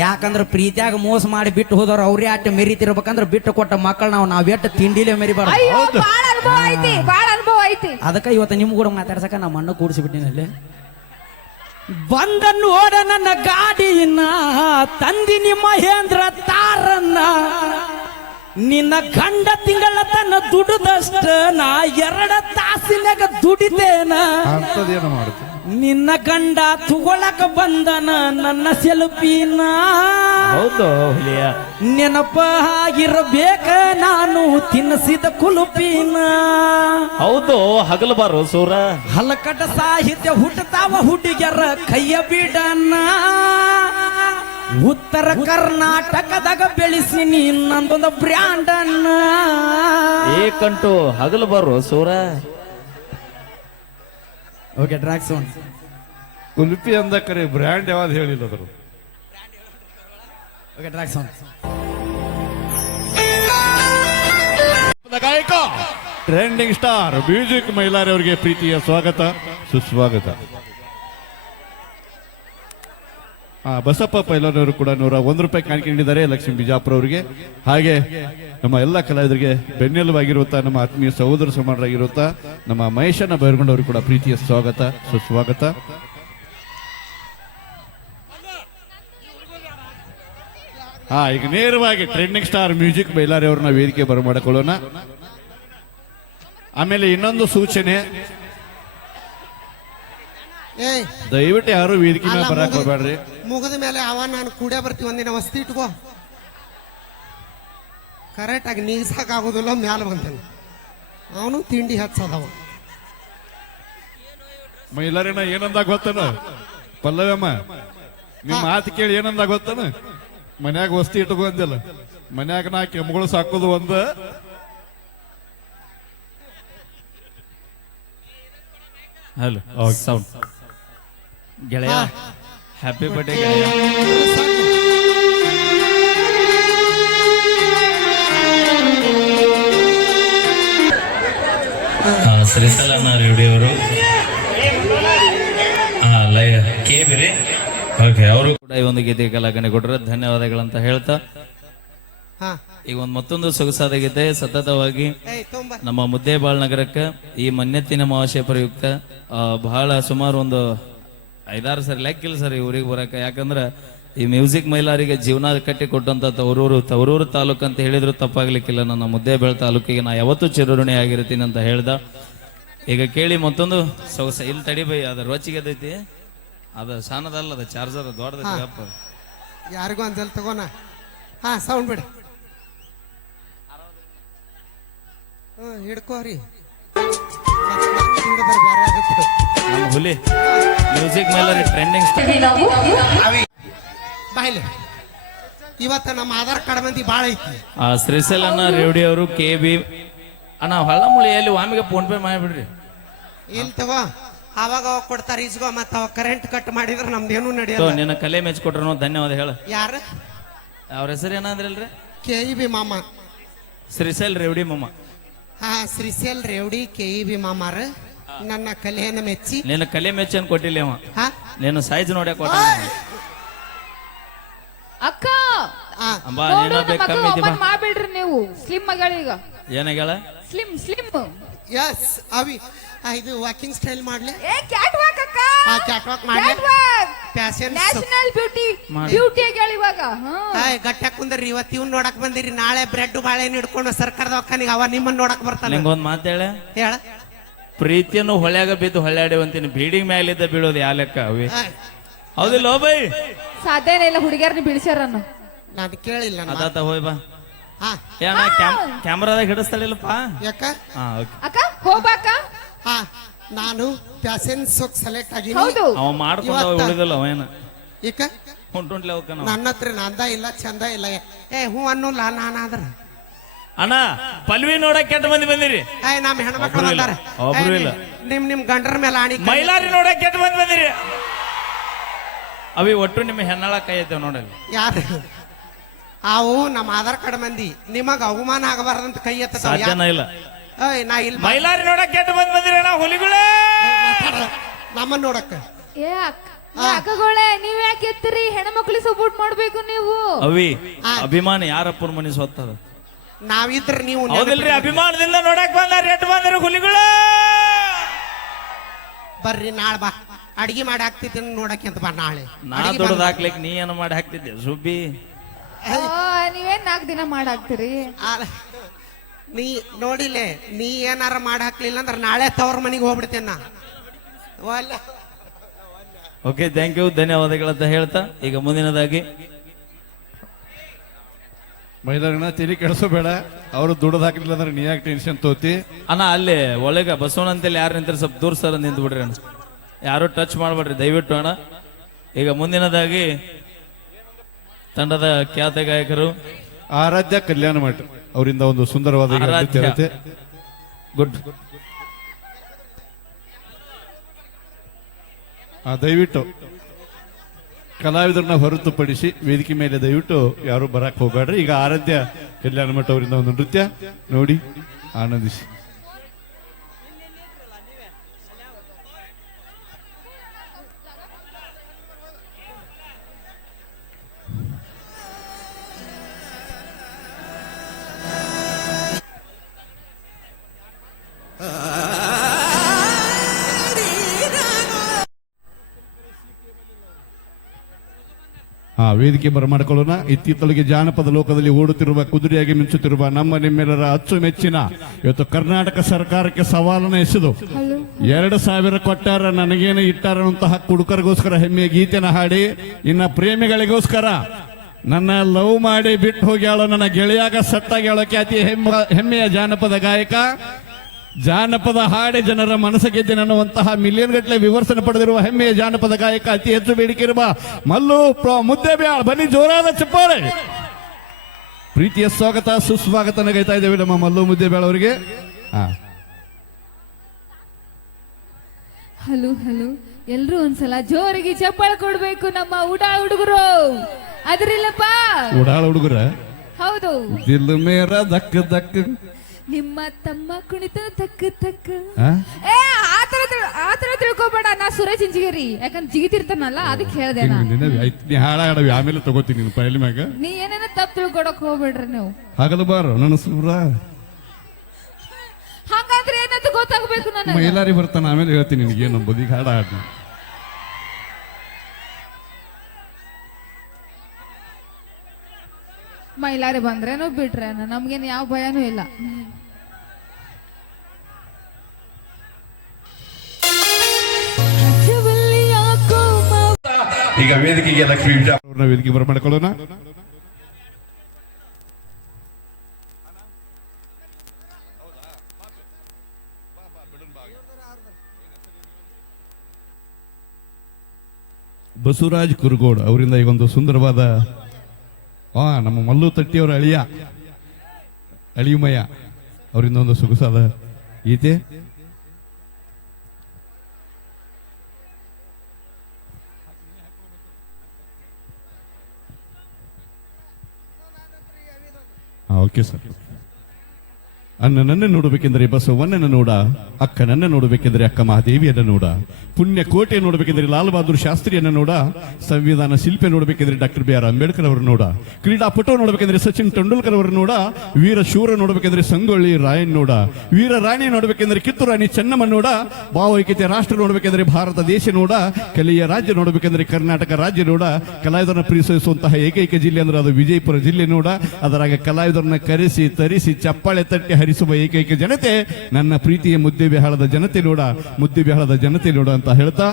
ಯಾಕಂದ್ರೆ ಪ್ರೀತಿಯಾಗ ಮೋಸ ಮಾಡಿ ಬಿಟ್ಟು ಹೋದವ್ರು ಅವ್ರೇ ಅಟ್ಟ ಮೆರಿತಿರ್ಬೇಕಂದ್ರೆ ಬಿಟ್ಟು ಕೊಟ್ಟ ಮಕ್ಕಳು ನಾವು ಎಷ್ಟು ತಿಂಡಿಲೇ ಮೆರಿಬಾರ್ದು. ಅದಕ್ಕೆ ಇವತ್ತು ನಿಮ್ ಕೂಡ ಮಾತಾಡ್ಸಕ ನಮ್ಮ ಅಣ್ಣ ಕೂಡಿಸಿಬಿಟ್ಟಿನಿ. ಅಲ್ಲಿ ಬಂದ ನೋಡ ನನ್ನ ಗಾಡಿಯನ್ನ ತಂದಿನಿ ಮಹೇಂದ್ರ ತಾರನ್ನ, ನಿನ್ನ ಗಂಡ ತಿಂಗಳ ತನ್ನ ದುಡಿದಷ್ಟ ನಾ 2 ತಾಸಿನಾಗ ದುಡಿತೇನ. ಅಂತದೇನು ಮಾಡುತ್ತೆ ನಿನ್ನ ಗಂಡ ತಗೊಳಕ ಬಂದನ ನನ್ನ ಸೆಲ್ಫಿನ. ಹೌದು ಹುಲಿಯ ನೆನಪ ಆಗಿರಬೇಕ ನಾನು ತಿನ್ನಿಸಿದ ಕುಲುಪಿನ ಹೌದು ಹಗಲಬಾರು ಸೂರ ಹಲಕಟ ಸಾಹಿತ್ಯ ಹುಟ್ಟತಾವ ಹುಡುಗ್ಯರ ಕೈಯ ಬಿಡನ ಉತ್ತರ ಕರ್ನಾಟಕದಾಗ ಬೆಳೆಸಿನಿ ನಂದೊಂದು ಬ್ರ್ಯಾಂಡ್ ಅನ್ನ ಏಕಂಟು ಹಗಲಬಾರು ಸೂರ ಓಕೆ ಟ್ರ್ಯಾಕ್ ಸೌಂಡ್ ಕುಲ್ಪಿ ಅಂದ ಕರೆ ಬ್ರ್ಯಾಂಡ್ ಯಾವ್ದು ಹೇಳಿಲ್ಲ ಅದ್ರು ಓಕೆ ಟ್ರ್ಯಾಕ್ ಸೌಂಡ್ ಗಾಯಕ ಟ್ರೆಂಡಿಂಗ್ ಸ್ಟಾರ್ ಮ್ಯೂಸಿಕ್ ಮೈಲಾರಿ ಅವರಿಗೆ ಪ್ರೀತಿಯ ಸ್ವಾಗತ ಸುಸ್ವಾಗತ. ಬಸಪ್ಪ ಪೈಲನವರು ಕೂಡ ₹101 ಕಾಣಿಕೆ ನೀಡಿದ್ದಾರೆ ಲಕ್ಷ್ಮೀ ಬಿಜಾಪುರ ಅವರಿಗೆ. ಹಾಗೆ ನಮ್ಮ ಎಲ್ಲ ಕಲಾವಿದರಿಗೆ ಬೆನ್ನೆಲುಬಾಗಿರುವಂತಹ ನಮ್ಮ ಆತ್ಮೀಯ ಸಹೋದರ ಸಮಾನರಾಗಿರುವಂತಹ ನಮ್ಮ ಮಹೇಶನ ಬೈರ್ಗೊಂಡವರು ಕೂಡ ಪ್ರೀತಿಯ ಸ್ವಾಗತ ಸುಸ್ವಾಗತ. ಈಗ ನೇರವಾಗಿ ಟ್ರೆಂಡಿಂಗ್ ಸ್ಟಾರ್ ಮ್ಯೂಸಿಕ್ ಬೈಲಾರಿ ಅವ್ರನ್ನ ವೇದಿಕೆ ಬರಮಾಡಿಕೊಳ್ಳೋಣ. ಆಮೇಲೆ ಇನ್ನೊಂದು ಸೂಚನೆ, ಏಯ್ ದಯವಿಟ್ಟು ಯಾರು ವೇದಿಕೆ ಮೇಲೆ ಬರಕ್ ಹೋಗ್ಬೇಡ್ರಿ. ಮುಗಿದ ಮೇಲೆ ನಾನು ಕೂಡೇ ಬರ್ತೀವಿ ಒಂದಿನ ವಸ್ತಿ ಇಟ್ಕೋ. ಕರೆಕ್ಟ್ ಆಗಿ ನೀಗ್ಸಕ್ ಆಗೋದಿಲ್ಲ ಮ್ಯಾಲ ಬಂತಾನೆ ಅವನು ತಿಂಡಿ ಹಚ್ಚದವ. ಮೈಲಾರಿನ ಏನಂದ ಗೊತ್ತನ ಪಲ್ಲವಮ್ಮ, ನಿಮ್ಮ ಮಾತು ಕೇಳಿ ಏನಂದ ಗೊತ್ತನ, ಮನ್ಯಾಗ ವಸ್ತಿ ಇಟ್ಕೋ ಅಂದಿಲ್ಲ, ಮನ್ಯಾಗ ನಾ ಕೆಮ್ಮಗಳು ಸಾಕೋದು ಒಂದ. ಹಲೋ ಸೌಂಡ್ ಗೆಳೆಯ ಹ್ಯಾಪಿ ಬರ್ಡೇ ಗೆಳೆಯ. ಶ್ರೀಸಲನ್ನ ರೇಡಿಯೋರು ಕೇಬಿರಿ ಓಕೆ ಅವರು ಕೂಡ ಈ ಒಂದು ಗೀತೆ ಕಲಾಕಣೆ ಕೊಟ್ಟರೆ ಧನ್ಯವಾದಗಳಂತ ಹೇಳ್ತಾ ಈಗ ಒಂದು ಮತ್ತೊಂದು ಸೊಗಸಾದ ಗೀತೆ ಸತತವಾಗಿ ನಮ್ಮ ಮುದ್ದೇಬಾಳ್ ನಗರಕ್ಕೆ ಈ ಮನ್ನೆತ್ತಿನ ಅಮಾವಾಸ್ಯೆ ಪ್ರಯುಕ್ತ ಬಹಳ ಸುಮಾರು ಒಂದು 5-6 ಸರಿ ಲೆಕ್ಕಿಲ್ಲ ಸರ್ ಈ ಊರಿಗೆ ಬರಕ್ಕೆ. ಯಾಕಂದ್ರೆ ಈ ಮ್ಯೂಸಿಕ್ ಮೈಲಾರಿಗೆ ಜೀವನ ಕಟ್ಟಿ ಕೊಟ್ಟಂತ ತವರೂರು ತಾಲೂಕು ಅಂತ ಹೇಳಿದ್ರು ತಪ್ಪಾಗ್ಲಿಕ್ಕಿಲ್ಲ. ನನ್ನ ಮುದ್ದೇಬೇಳ್ ತಾಲೂಕಿಗೆ ನಾ ಯಾವತ್ತೂ ಚಿರಋಣಿ ಆಗಿರ್ತೀನಿ ಅಂತ ಹೇಳ್ದ. ಈಗ ಕೇಳಿ ಮತ್ತೊಂದು ಸೊಗಸ ಇಲ್ಲಿ ತಡಿಬೈ ಅದ ರೋಚಿಗೆ ಅದೈತಿ, ಅದ ಸಣ್ಣದಲ್ಲ, ಅದ ಚಾರ್ಜರ್ ದೊಡ್ಡದೈತಿ ಅಪ್ಪ. ಯಾರಿಗೂ ಅಂಜಲ್ ತಗೋಣ. ಸೌಂಡ್ ಬಿಡ ಹಿಡ್ಕೋರಿ ಬೇರೆ ಆಗುತ್ತೆ. ನಮ್ಮ ಹುಲಿ ಮ್ಯೂಸಿಕ್ ಮೈಲಾರಿ ಟ್ರೆಂಡಿಂಗ್ ಬಾಯ್ಲೆ ಇವತ್ತ ನಮ್ಮ ಆಧಾರ್ ಕಾರ್ಡ್ ಮಂದಿ ಬಾಳ ಐತಿ. ಶ್ರೀಶೈಲನ್ನ ರೇವಡಿ ಅವರು KB ಅಣ್ಣ ಹೊಳ್ಳಮುಳಿಯಲ್ಲಿ ವಾಮಿಗೆ ಫೋನ್ ಪೇ ಮಾಡಿಬಿಡ್ರಿ. ಇಲ್ಲಿ ತಗೋ ಅವಾಗ ಕೊಡ್ತಾರ ಈಸ್ಗೋ ಮತ್ತ ಅವಾಗ ಕರೆಂಟ್ ಕಟ್ ಮಾಡಿದ್ರೆ ನಮ್ದೇನು ನಡೆಯಲ್ಲ. ನಿನ್ನ ಕಲೆ ಮೆಚ್ಕೊಟ್ರು ಧನ್ಯವಾದ ಹೇಳ. ಯಾರು ಅವ್ರ ಹೆಸರು ಏನಂದ್ರಲ್ರಿ? KEB ಮಾಮ. ಶ್ರೀಶೈಲ್ ರೇವಡಿ ಮಾಮ. ಶ್ರೀಶೈಲ್ ರೇವಡಿ KEB ಮಾಮಾರ ನನ್ನ ಕಲೆಯನ್ನು ಮೆಚ್ಚಿ ನಿನ್ನ ಕಲೆ ಮೆಚ್ಚನ್ ಕೊಟ್ಟಿಲ್ಲ ಅವ, ನೀನು ಸೈಜ್ ನೋಡ್ಯಾಕ ಕೊಟ್ಟ. ಅಕ್ಕ ಅಂಬಾ ನೀನ ಬೇಕು ಕಮ್ಮಿ ಇದ್ದೀವ ಮಾಡ್ಬಿಡ್ರಿ ನೀವು. ಸ್ಲಿಮ್ ಆಗ್ಯಾಳ ಈಗ. ಏನಾಗ್ಯಾಳ? Slim slim. ಯಸ್ ಅವಿ ಇದು ವಾಕಿಂಗ್ ಸ್ಟೈಲ್ ಮಾಡ್ಲಿ. ಕ್ಯಾಟ್ ವಾಕ್ ಅಕ್ಕ. ಕ್ಯಾಟ್ ವಾಕ್ ಮಾಡ್ಲಿ. ಫ್ಯಾಷನ್ ನ್ಯಾಷನಲ್ ಬ್ಯೂಟಿ ಆಗ್ಯಾಳ ಇವಾಗ. ಗಟ್ಟ ಕುಂದ್ರಿ ಇವತ್ತು ಇವ್ನ ನೋಡಕ್ ಬಂದಿರಿ, ನಾಳೆ ಬ್ರೆಡ್ ಬಾಳೆಹಣ್ಣು ಹಿಡ್ಕೊಂಡು ಸರ್ಕಾರದ ಒಕ್ಕನಿಗೆ ಅವ ನಿಮ್ಮನ್ನ ನೋಡಕ್ ಬರ್ತಾನೆ. ನಿಂಗೊಂದ್ ಮಾತು ಹೇಳ, ಹೇಳ ಪ್ರೀತಿಯನ್ನು ಹೊಳ್ಯಾಗ ಬಿದ್ದು ಹೊಳ್ಯಾಡಿವಂತೀನಿ, ಬೀಡಿಂಗ್ ಮ್ಯಾಲಿದ್ದ ಬೀಳೋದು ಯಾ ಲೆಕ್ಕ ಅವಿ ಹೌದಿಲ್ಲ ಬೈ? ಸಾಧ್ಯನೇ ಇಲ್ಲ, ಹುಡುಗಿಯರ್ನ ಬಿಡಿಸ್ಯಾರನ್ನ. ನಾನು ಕೇಳಿಲ್ಲ. ಅದಾತ ಹೋಯ್ ಬಾ. ಏನ ಕ್ಯಾಮ್ರಾದಾಗ ಹಿಡಿಸ್ತಾಳಿಲ್ಲಪ್ಪ ಯಾಕ? ಅಕ್ಕ ಹೋಗ್ಬಾಕ. ನಾನು ಫ್ಯಾಷನ್ ಸೋಕ್ ಸೆಲೆಕ್ಟ್ ಆಗಿನಿ. ಹೌದು ಅವ ಮಾಡ್ಕೊಂಡು ಉಳಿದಿಲ್ಲ ಅವ ಏನ ಈಗ ಹೊಂಟುಂಟ್ಲೆ ಅವಕ್ಕ ನನ್ನ ಹತ್ರ ನಂದ ಇಲ್ಲ ಚಂದ ಇಲ್ಲ. ಹೂ ಅನ್ನೋಲ್ಲ ನಾನಾದ್ರ. ಅಣ್ಣ ಪಲ್ವಿ ನೋಡಕ್ ಕೆಟ್ಟ ಮಂದಿ ಬಂದಿರಿ. ನಮ್ಮ ಹೆಣ್ಮಕ್ಳು ಬಂದಾರ. ಒಬ್ರು ಇಲ್ಲ. ನಿಮ್ ಗಂಡರ ಮೇಲೆ ಆಣಿ. ಮೈಲಾರಿ ನೋಡಕ್ ಕೆಟ್ಟ ಮಂದಿ ಬಂದಿರಿ. ಅವಿ ಒಟ್ಟು ನಿಮ್ಮ ಹೆಣ್ಣಾಳ ಕೈ ಐತೇವ್ ನೋಡಲ್ಲಿ. ಯಾರು ಅವು ನಮ್ಮ ಆಧಾರ್ ಕಾರ್ಡ್ ಮಂದಿ ನಿಮಗ ಅವಮಾನ ಆಗಬಾರ್ದಂತ ಕೈ ಎತ್ತ. ಸಾಧ್ಯನ ಇಲ್ಲ. ನಾ ಇಲ್ಲ ಮೈಲಾರಿ ನೋಡಕ್ ಕೆಟ್ಟ ಮಂದಿ ಬಂದಿರಿ ಅಣ್ಣ ಹುಲಿಗಳೇ. ನಮ್ಮನ್ನ ನೋಡಕ್ಕ. ಏ ಅಕ್ಕಗಳೇ ನೀವ್ ಯಾಕೆ ಎತ್ತಿರಿ? ಹೆಣ್ಮಕ್ಳಿಗೆ ಸಪೋರ್ಟ್ ಮಾಡ್ಬೇಕು ನೀವು. ಅವಿ ಅಭಿಮಾನ ಯಾರಪ್ಪನ ಮನಿ ಸೊತ್ತದ. ನಾವಿದ್ರ ನೀವು ಹೌದಿಲ್ರಿ? ಅಭಿಮಾನದಿಂದ ನೋಡಕ್ ಬಂದಾರ, ಎಟ್ಟು ಬಂದಾರ ಹುಲಿಗಳು. ಬರ್ರಿ ನಾಳೆ ಬಾ, ಅಡಿಗೆ ಮಾಡಿ ಹಾಕ್ತಿದ್ದೀನಿ ನೋಡಕ್ಕೆ ಅಂತ ಬಾ ನಾಳೆ. ನಾ ದೊಡ್ಡದ ಹಾಕ್ಲಿಕ್ ನೀ ಏನು ಮಾಡಿ ಹಾಕ್ತಿದ್ದೆ ಸುಬ್ಬಿ? ನೀವೇನ್ 4 ದಿನ ಮಾಡಾಕ್ತಿರಿ? ನೀ ನೋಡಿಲೆ, ನೀ ಏನಾರ ಮಾಡಿ ಹಾಕ್ಲಿಲ್ಲ ಅಂದ್ರೆ ನಾಳೆ ತವ್ರ ಮನೆಗೆ ಹೋಗ್ಬಿಡ್ತೇನೆ ನಾ. ಓಕೆ ಥ್ಯಾಂಕ್ ಯು, ಧನ್ಯವಾದಗಳಂತ ಹೇಳ್ತಾ ಈಗ ಮುಂದಿನದಾಗಿ ಮಹಿಳೆಯರನ್ನ ತಲೆ ಕೆಡಿಸೋಬೇಡ, ಅವರು ದುಡ್ದು ಹಾಕಲಿಲ್ಲ ಅಂದ್ರೆ ನೀ ಯಾಕೆ ಟೆನ್ಷನ್ ತೋತಿ. ಅಣ್ಣ ಅಲ್ಲಿ ಒಳಗ ಬಸವಣ್ಣ ಅಂತೇಳಿ ಯಾರು ನಿಂತಾರೆ ಸ್ವಲ್ಪ ದೂರ ಸರ್ ನಿಂತು ಬಿಡ್ರಿ ಅಣ್ಣ, ಯಾರು ಟಚ್ ಮಾಡಬೇಡ್ರಿ ದಯವಿಟ್ಟು ಅಣ್ಣ. ಈಗ ಮುಂದಿನದಾಗಿ ತಂಡದ ಖ್ಯಾತ ಗಾಯಕರು ಆರಾಧ್ಯ ಕಲ್ಯಾಣ ಮಠ ಅವರಿಂದ ಒಂದು ಸುಂದರವಾದ ಈ ನೃತ್ಯ ಇರುತ್ತೆ. ಗುಡ್. ದಯವಿಟ್ಟು ಕಲಾವಿದರನ್ನ ಹೊರತುಪಡಿಸಿ ವೇದಿಕೆ ಮೇಲೆ ದಯವಿಟ್ಟು ಯಾರು ಬರಕ್ ಹೋಗ್ಬೇಡ್ರಿ. ಈಗ ಆರಾಧ್ಯ ಕಲ್ಯಾಣ ಮಠ ಅವರಿಂದ ಒಂದು ನೃತ್ಯ ನೋಡಿ ಆನಂದಿಸಿ. ವೇದಿಕೆ ಬರಮಾಡಿಕೊಳ್ಳೋಣ. ಇತ್ತೀಚೆಗೆ ಜಾನಪದ ಲೋಕದಲ್ಲಿ ಓಡುತ್ತಿರುವ ಕುದುರೆಯಾಗಿ ಮಿಂಚುತ್ತಿರುವ ನಮ್ಮ ನಿಮ್ಮೆಲ್ಲರ ಅಚ್ಚುಮೆಚ್ಚಿನ ಇವತ್ತು ಕರ್ನಾಟಕ ಸರ್ಕಾರಕ್ಕೆ ಸವಾಲನ್ನು ಎಸೆದು 2,000 ಕೊಟ್ಟಾರ ನನಗೇನು ಇಟ್ಟಾರಂತಹ ಕುಡುಕರಿಗೋಸ್ಕರ ಹೆಮ್ಮೆಯ ಗೀತೆನ ಹಾಡಿ, ಇನ್ನ ಪ್ರೇಮಿಗಳಿಗೋಸ್ಕರ ನನ್ನ ಲವ್ ಮಾಡಿ ಬಿಟ್ಟು ಹೋಗ್ಯಾಳೋ ನನ್ನ ಗೆಳೆಯಾಗ ಸಟ್ಟಾಗ್ಯಾಳೋ ಖ್ಯಾತಿ ಹೆಮ್ಮೆಯ ಜಾನಪದ ಗಾಯಕ, ಜಾನಪದ ಹಾಡಿ ಜನರ ಮನಸ್ಸು ಗೆದ್ದೆ ಅನ್ನುವಂತಹ ಮಿಲಿಯನ್ ಗಟ್ಟಲೆ ವಿವರ್ಸನೆ ಪಡೆದಿರುವ ಹೆಮ್ಮೆಯ ಜಾನಪದ ಗಾಯಕ, ಅತಿ ಹೆಚ್ಚು ಬೇಡಿಕೆ ಇರುವ ಮಲ್ಲು ಮುದ್ದೇಬ್ಯಾಳ್. ಬನ್ನಿ ಜೋರಾದ ಚಪ್ಪಾಳೆ. ಪ್ರೀತಿಯ ಸ್ವಾಗತ ಸುಸ್ವಾಗತ ನಗೈತಾ ಇದ್ದೇವೆ ನಮ್ಮ ಮಲ್ಲು ಮುದ್ದೇಬ್ಯಾಳ್ ಅವರಿಗೆ. ಹಲೋ ಹಲೋ, ಎಲ್ರು ಒಂದ್ಸಲ ಜೋರಿಗೆ ಚಪ್ಪಾಳೆ ಕೊಡ್ಬೇಕು ನಮ್ಮ ಉಡಾಳ ಹುಡುಗರು. ಅದ್ರಿಲ್ಲಪ್ಪ ಉಡಾಳ ಹುಡುಗರ ಹೌದು. ದಿಲ್ ಮೇರ ದಕ್ ದಕ್, ನಿಮ್ಮ ತಮ್ಮ ಕುಣಿತ ತಕ್ಕ ತಕ್ಕ. ಆತರ ತಿಳ್ಕೊಬೇಡ, ನಾ ಸುರೇಶ್ ಇಂಜಿಗೇರಿ, ಯಾಕಂದ್ರೆ ಜಿಗಿತಿರ್ತಾನಲ್ಲ ಅದಕ್ಕೆ ಹೇಳ್ದೆ. ನೀ ಹಾಡಾಡವಿ ಆಮೇಲೆ ತಗೋತೀನಿ ನೀನು ಪೈಲಿ ಮ್ಯಾಗ. ನೀ ಏನೇನ ತಪ್ಪು ತಿಳ್ಕೊಡಕ್ ಹೋಗ್ಬೇಡ್ರಿ ನೀವು. ಹಾಗಲ್ಲ ಬಾರ ನನ್ನ ಸೂರ ಹಂಗಂದ್ರೆ ಏನಂತ ಗೊತ್ತಾಗ್ಬೇಕು ನನಗೆ. ಮೈಲಾರಿ ಬರ್ತಾನ ಆಮೇಲೆ ಹೇಳ್ತೀನಿ ನಿನಗೆ ಏನು ಬದಿಗೆ ಹಾಡ ಹಾಡಿ. ಮೈಲಾರಿ ಬಂದ್ರೇನು ಬಿಟ್ರೇನು ನಮ್ಗೇನು ಯಾವ ಭಯನೂ ಇಲ್ಲ. ಈಗ ವೇದಿಕೆಗೆ ಲಕ್ಷ್ಮೀ ವಿಜಯ ಅವ್ರನ್ನ ವೇದಿಕೆ ಬರಮಾಡಿಕೊಳ್ಳೋಣ. ಬಸವರಾಜ್ ಕುರುಗೋಡ್ ಅವರಿಂದ ಈಗ ಒಂದು ಸುಂದರವಾದ ನಮ್ಮ ಮಲ್ಲು ತಟ್ಟಿಯವರ ಅಳಿಯುಮಯ್ಯ ಅವರಿಂದ ಒಂದು ಸೊಗಸಾದ ಗೀತೆ. Okay sir. ಅನ್ನ ನನ್ನ ನೋಡಬೇಕೆಂದರೆ ಬಸವಣ್ಣನ ನೋಡ, ಅಕ್ಕ ನನ್ನ ನೋಡಬೇಕೆಂದರೆ ಅಕ್ಕ ಮಹಾದೇವಿಯನ್ನ ನೋಡ, ಪುಣ್ಯ ಕೋಟೆ ನೋಡಬೇಕೆಂದರೆ ಲಾಲ್ ಬಹದ್ದೂರ್ ಶಾಸ್ತ್ರಿಯನ್ನ ನೋಡ, ಸಂವಿಧಾನ ಶಿಲ್ಪಿ ನೋಡಬೇಕೆಂದರೆ ಡಾಕ್ಟರ್ BR ಅಂಬೇಡ್ಕರ್ ಅವರು ನೋಡ, ಕ್ರೀಡಾಪಟು ನೋಡಬೇಕೆಂದರೆ ಸಚಿನ್ ತೆಂಡೂಲ್ಕರ್ ಅವರು ನೋಡ, ವೀರ ಶೂರ ನೋಡಬೇಕೆಂದರೆ ಸಂಗೊಳ್ಳಿ ರಾಯನ್ ನೋಡ, ವೀರ ರಾಣಿ ನೋಡಬೇಕೆಂದರೆ ಕಿತ್ತೂರು ರಾಣಿ ಚೆನ್ನಮ್ಮ ನೋಡ, ಭಾವೈಕ್ಯತೆ ರಾಷ್ಟ್ರ ನೋಡಬೇಕೆಂದರೆ ಭಾರತ ದೇಶ ನೋಡ, ಕಲೆಯ ರಾಜ್ಯ ನೋಡಬೇಕೆಂದರೆ ಕರ್ನಾಟಕ ರಾಜ್ಯ ನೋಡ, ಕಲಾವಿದರನ್ನ ಪ್ರೀತಿಸುವಂತಹ ಏಕೈಕ ಜಿಲ್ಲೆ ಅಂದ್ರೆ ಅದು ವಿಜಯಪುರ ಜಿಲ್ಲೆ ನೋಡ. ಅದರಾಗ ಕಲಾವಿದರನ್ನ ಕರೆಸಿ ತರಿಸಿ ಚಪ್ಪಾಳೆ ತಟ್ಟಿ ಹರಿಸುವ ಏಕೈಕ ಜನತೆ ನನ್ನ ಪ್ರೀತಿಯ ಮುದ್ದೇಬಿಹಾಳದ ಜನತೆ ನೋಡ, ಮುದ್ದೇಬಿಹಾಳದ ಜನತೆ ನೋಡ ಅಂತ ಹೇಳ್ತಾ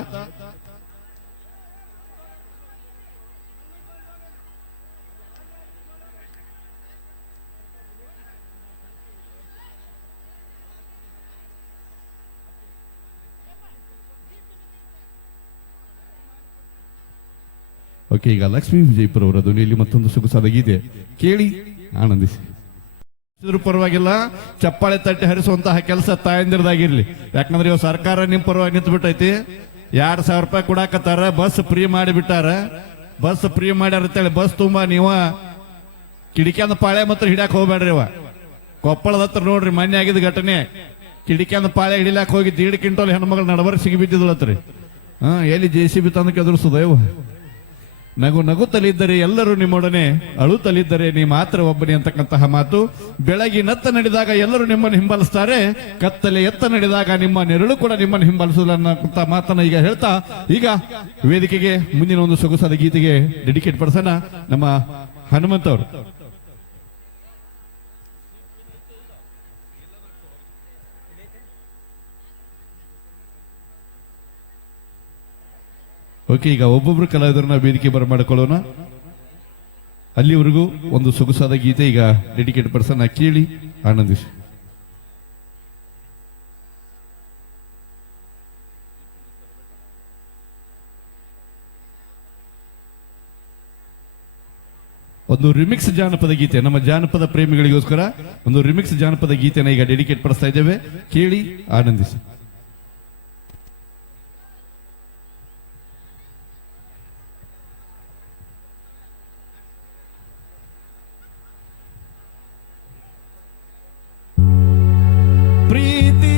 ಓಕೆ. ಈಗ ಲಕ್ಷ್ಮೀ ವಿಜಯಪುರ ಅವರ ಧ್ವನಿಯಲ್ಲಿ ಮತ್ತೊಂದು ಸೊಗಸಾದ ಗೀತೆ ಕೇಳಿ ಆನಂದಿಸಿ. ಪರವಾಗಿಲ್ಲ, ಚಪ್ಪಾಳೆ ತಟ್ಟಿ ಹರಿಸುವಂತಹ ಕೆಲಸ ತಾಯಂದಿರದಾಗಿರ್ಲಿ. ಯಾಕಂದ್ರೆ ಇವ್ ಸರ್ಕಾರ ನಿಮ್ ಪರವಾಗಿ ನಿಂತು ಬಿಟ್ಟೈತಿ. 2,000 ರೂಪಾಯಿ ಕೊಡಾಕತ್ತಾರ, ಬಸ್ ಫ್ರೀ ಮಾಡಿಬಿಟ್ಟಾರ. ಬಸ್ ಫ್ರೀ ಮಾಡ್ಯಾರ ಅಂತೇಳಿ ಬಸ್ ತುಂಬಾ ನೀವ ಕಿಡಿಕ್ಯಾಂದ ಪಾಳೆ ಮಾತ್ರ ಹಿಡ್ಯಾಕ್ ಹೋಗ್ಬೇಡ್ರಿ. ಕೊಪ್ಪಳದ ಹತ್ರ ನೋಡ್ರಿ ಮೊನ್ನೆ ಆಗಿದ ಘಟನೆ. ಕಿಡಿಕ್ಯಾಂದ ಪಾಳೆ ಹಿಡಿಲಾಕ್ ಹೋಗಿ 1.5 ಕ್ವಿಂಟಲ್ ಹೆಣ್ಮಗಳು ನಡಬರ್ ಸಿಗಿ ಬಿದ್ದಿದ್ಲತ್ರಿ. ಎಲ್ಲಿ JCB ತಂದು ಕೆದರ್ಸುದ ಇವ. ನಗುತ್ತಲಿದ್ದರೆ ಎಲ್ಲರೂ ನಿಮ್ಮೊಡನೆ, ಅಳುತ್ತಲಿದ್ದರೆ ನೀ ಮಾತ್ರ ಒಬ್ಬನೇ ಅಂತಕ್ಕಂತಹ ಮಾತು. ಬೆಳಗಿನತ್ತ ನಡೆದಾಗ ಎಲ್ಲರೂ ನಿಮ್ಮನ್ನು ಹಿಂಬಾಲಿಸ್ತಾರೆ, ಕತ್ತಲೆ ಎತ್ತ ನಡೆದಾಗ ನಿಮ್ಮ ನೆರಳು ಕೂಡ ನಿಮ್ಮನ್ನು ಹಿಂಬಾಲಿಸಲ್ಲ ಅನ್ನೋ ಮಾತನ್ನ ಈಗ ಹೇಳ್ತಾ, ಈಗ ವೇದಿಕೆಗೆ ಮುಂದಿನ ಒಂದು ಸೊಗಸಾದ ಗೀತೆಗೆ ಡೆಡಿಕೇಟ್ ಪಡಿಸೋಣ ನಮ್ಮ ಹನುಮಂತ ಅವರು. ಓಕೆ. ಈಗ ಒಬ್ಬೊಬ್ರು ಕಲಾವಿದರನ್ನ ವೇದಿಕೆ ಬರಮಾಡಿಕೊಳ್ಳೋಣ. ಅಲ್ಲಿವರೆಗೂ ಒಂದು ಸೊಗಸಾದ ಗೀತೆ ಈಗ ಡೆಡಿಕೇಟ್ ಪರ್ಸನ್ ಕೇಳಿ ಆನಂದಿಸಿ. ಒಂದು ರಿಮಿಕ್ಸ್ ಜಾನಪದ ಗೀತೆ ನಮ್ಮ ಜಾನಪದ ಪ್ರೇಮಿಗಳಿಗೋಸ್ಕರ ಒಂದು ರಿಮಿಕ್ಸ್ ಜಾನಪದ ಗೀತೆನ ಈಗ ಡೆಡಿಕೇಟ್ ಪಡಿಸ್ತಾ ಇದ್ದೇವೆ, ಕೇಳಿ ಆನಂದಿಸಿ. ಪ್ರೀತಿ